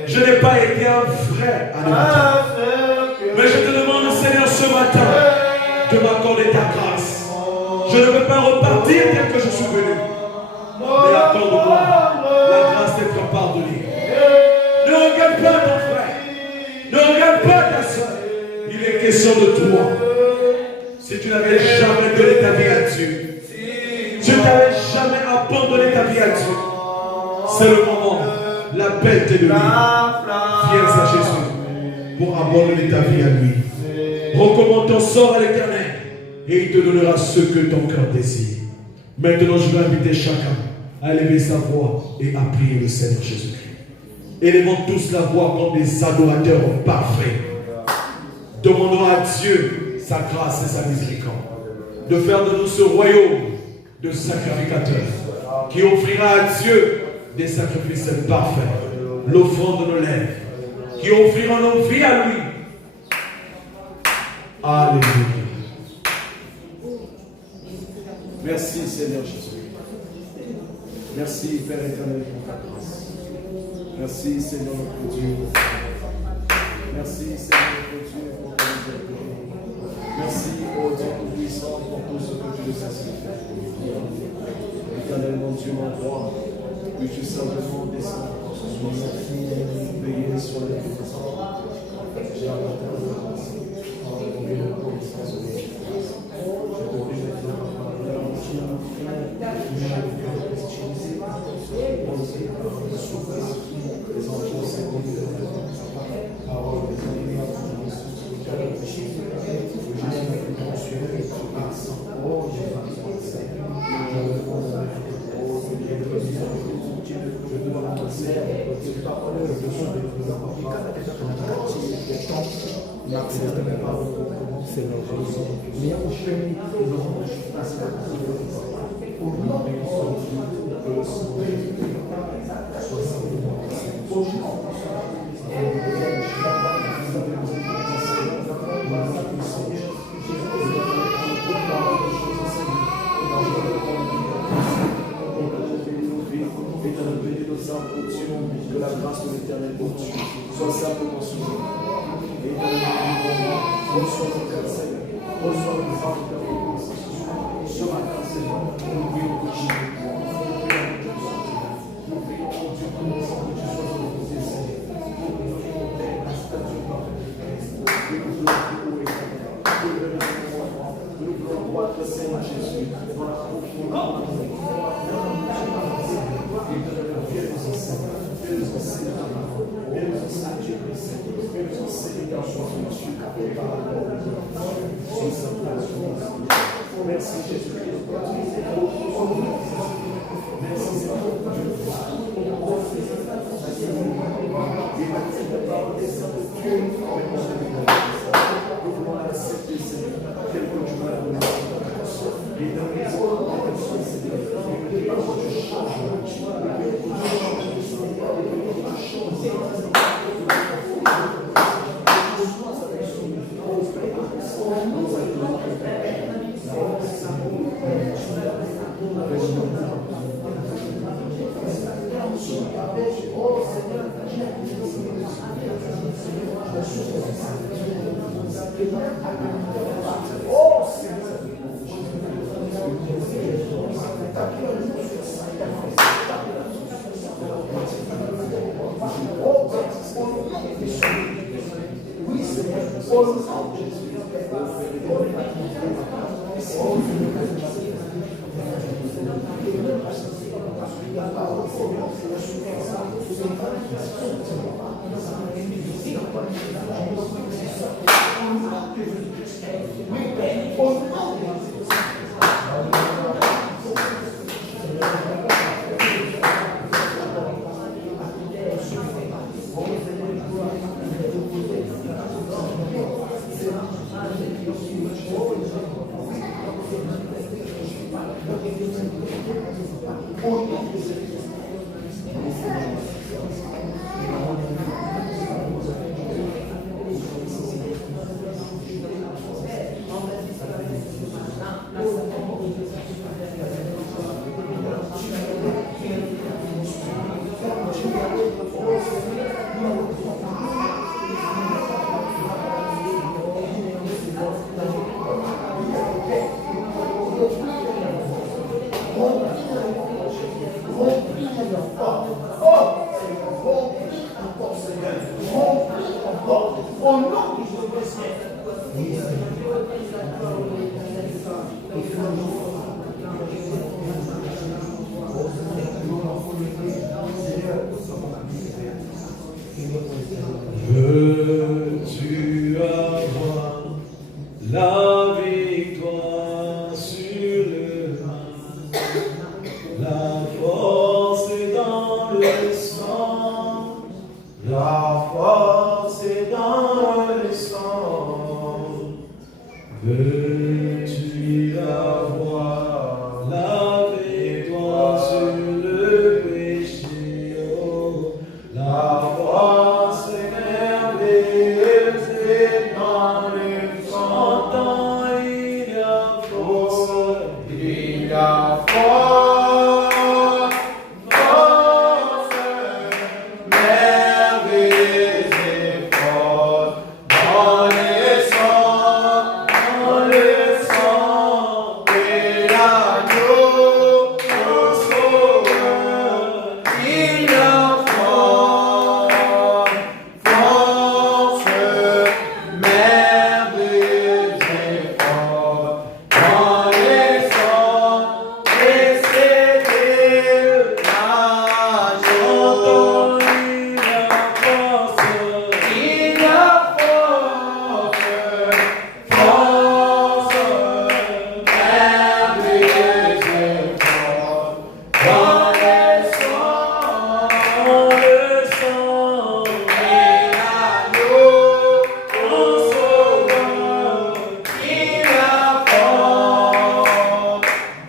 Je n'ai pas été un vrai animateur, mais je te demande, Seigneur, ce matin, de m'accorder ta grâce. Je ne veux pas repartir tel que je suis venu, mais accorde-moi la grâce d'être pardonné. Ne regarde pas ton frère, ne regarde pas ta soeur, il est question de toi. Si tu n'avais jamais donné ta vie à Dieu, tu n'avais jamais abandonné ta vie à Dieu, c'est le moment, l'appel t'est donné. Viens à Jésus pour abandonner ta vie à lui. Recommande ton sort à l'Éternel et il te donnera ce que ton cœur désire. Maintenant, je vais inviter chacun à élever sa voix et à prier le Seigneur Jésus-Christ. Élevons tous la voix comme des adorateurs parfaits. Demandons à Dieu sa grâce et sa miséricorde, de faire de nous ce royaume de sacrificateurs qui offrira à Dieu des sacrifices parfaits, l'offrande de nos lèvres, qui offrira nos vies à lui. Alléluia. Merci Seigneur Jésus. Merci Père éternel pour ta grâce. Merci Seigneur notre Dieu. Merci Seigneur notre Dieu pour ta miséricorde. Merci, ô Dieu tout-puissant, pour tout ce que tu nous as fait. Éternel, mon Dieu, mon roi, puisses-tu simplement descendre pour ce soir, veiller sur les puissants. J'ai la grâce, et la connaissance de Dieu. Je te prie maintenant, Père, mon Dieu, les enfants, Seigneur, parole des amis, que la grâce de l'Éternel soit simplement sur nous. Et reçois ton cœur, Seigneur. Reçois le sang de ta grâce. Ce matin, Seigneur, nous prions pour Dieu. Nous prions pour Dieu pour nous, que tu sois dans nos essais. Nous prions pour la statue parfaite. Nous prions pour le Seigneur Jésus dans la profondeur. Merci Jésus-Christ. Veux-tu avoir la victoire sur le mal? La force est dans le sang. La force est dans le sang. Veux-tu avoir la victoire sur le péché? Oh, la force est merveilleuse et dans le sang. Il y a force, il y a force, force merveilleuse et forte dans le sang, et l'agneau, au sauveur. Il y a force, force merveilleuse et forte dans le sang, et c'est l'agneau. Il y a force, force merveilleuse et forte dans le sang, et l'agneau, au sauveur. Il y a force,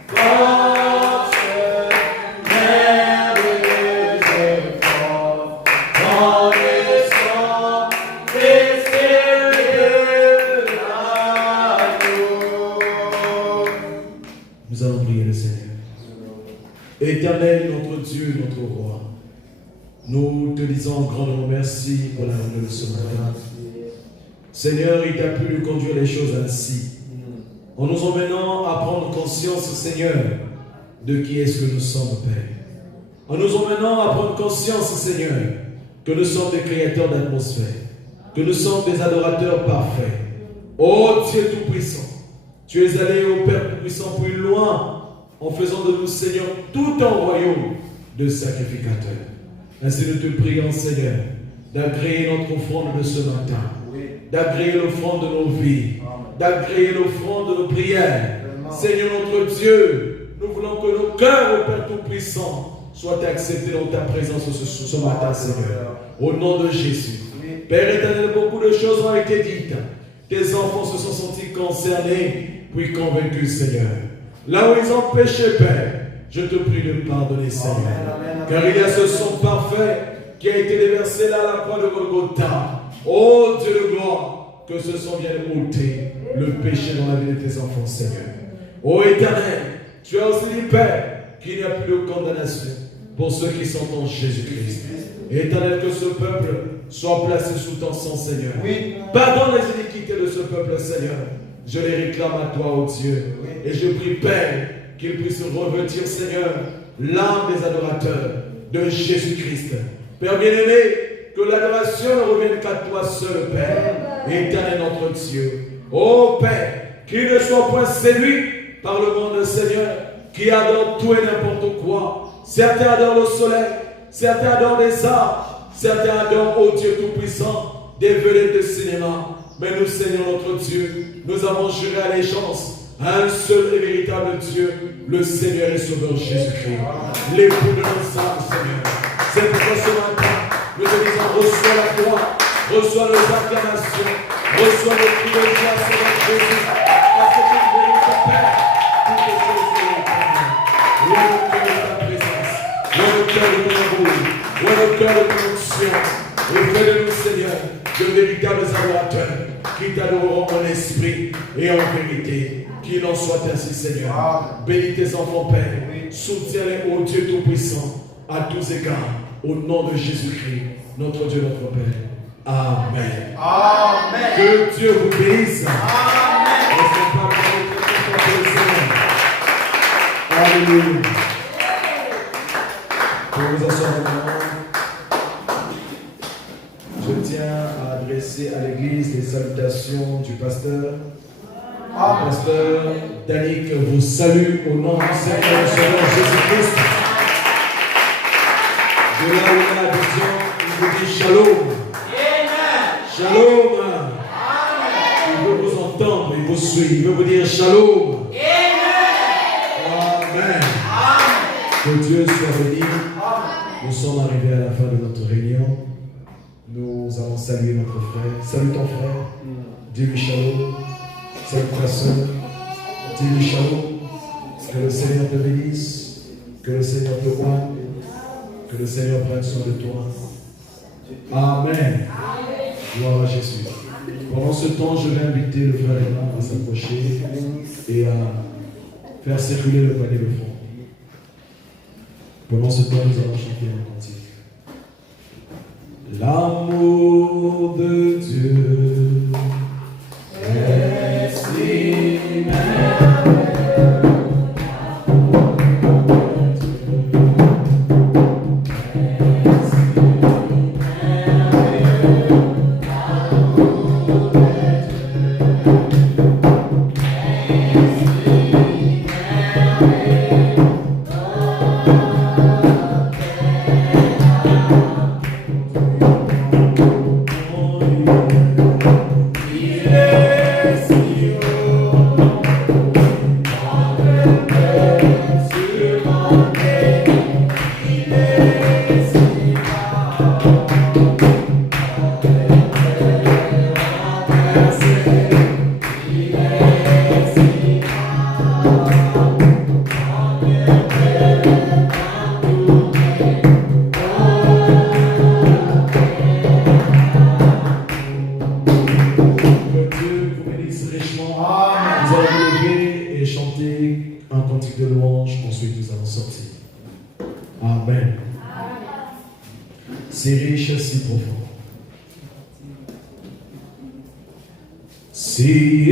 force merveilleuse et forte dans le sang, et c'est l'agneau. Nous allons prier le Seigneur. Éternel, notre Dieu, notre Roi, nous te disons grandement merci pour la journée de ce matin. Seigneur, il t'a plu de conduire les choses ainsi, en nous emmenant à prendre conscience, Seigneur, de qui est-ce que nous sommes, Père. En nous emmenant à prendre conscience, Seigneur, que nous sommes des créateurs d'atmosphère, que nous sommes des adorateurs parfaits. Oh Dieu Tout-Puissant, tu es allé au Père Tout-Puissant plus loin, en faisant de nous, Seigneur, tout un royaume de sacrificateurs. Ainsi nous te prions, Seigneur, d'agréer notre offrande de ce matin, d'agréer l'offrande de nos vies, d'agréer l'offrande de nos prières. Seigneur notre Dieu, nous voulons que nos cœurs, au Père Tout-Puissant, soient acceptés dans ta présence ce matin, Seigneur. Au nom de Jésus. Père éternel, beaucoup de choses ont été dites. Tes enfants se sont sentis concernés, puis convaincus, Seigneur. Là où ils ont péché, Père, je te prie de pardonner, Seigneur. Car il y a ce sang parfait qui a été déversé là à la croix de Golgotha. Oh Dieu de gloire, que ce sang vienne ôter le péché dans la vie de tes enfants, Seigneur. Oh Éternel, tu as aussi dit, Père, qu'il n'y a plus de condamnation pour ceux qui sont en Jésus-Christ. Éternel, que ce peuple soit placé sous ton sang, Seigneur. Pardonne les iniquités de ce peuple, Seigneur. Je les réclame à toi, ô Dieu. Et je prie, Père, qu'il puisse revêtir, Seigneur, l'âme des adorateurs de Jésus-Christ. Père bien-aimé, que l'adoration ne revienne qu'à toi seul, Père, éternel notre Dieu. Ô Père, qu'il ne soit point séduit par le monde, Seigneur, qui adore tout et n'importe quoi. Certains adorent le soleil, certains adorent les arts, certains adorent, ô Dieu Tout-Puissant, des vedettes de cinéma. Mais nous, Seigneur notre Dieu, nous avons juré allégeance à un seul et véritable Dieu, le Seigneur et Sauveur Jésus-Christ, l'époux de nos âmes, Seigneur. C'est pourquoi ce matin, nous te disons, reçois la gloire, reçois nos acclamations, reçois nos cris de joie, Seigneur Jésus, parce que tu es ta Père, toutes les choses sont éternelles. Loin le cœur de ta présence, loin le cœur de ton amour, loin le cœur de ton onction, et fais de nous, Seigneur, de véritables adorateurs qui t'adoreront en esprit et en vérité. Qu'il en soit ainsi, Seigneur. Bénis tes enfants, Père. Soutiens-les, ô Dieu Tout-Puissant, à tous égards. Au nom de Jésus-Christ, notre Dieu, notre Père. Amen. Amen. Que Dieu vous bénisse. Amen. Alléluia. Pour vous asseoir maintenant, je tiens à adresser à l'église les salutations du pasteur. Le pasteur Danick vous salue au nom du Seigneur Jésus-Christ. De là où il a la vision, il vous dit shalom. Shalom. Il veut vous entendre, il vous suit, il veut vous dire shalom. Amen. Que Dieu soit béni. Nous sommes arrivés à la fin de notre réunion. Nous allons saluer notre frère. Salut ton frère. Dis-lui shalom. Salut ta soeur. Dis-lui shalom. Que le Seigneur te bénisse. Que le Seigneur te voie. Que le Seigneur prenne soin de toi. Amen. Gloire à Jésus. Pendant ce temps, je vais inviter le frère Emma à s'approcher et à faire circuler le panier de fond. Pendant ce temps, nous allons chanter un cantique. L'amour de Dieu est si merveilleux. Si riche, si profond. Si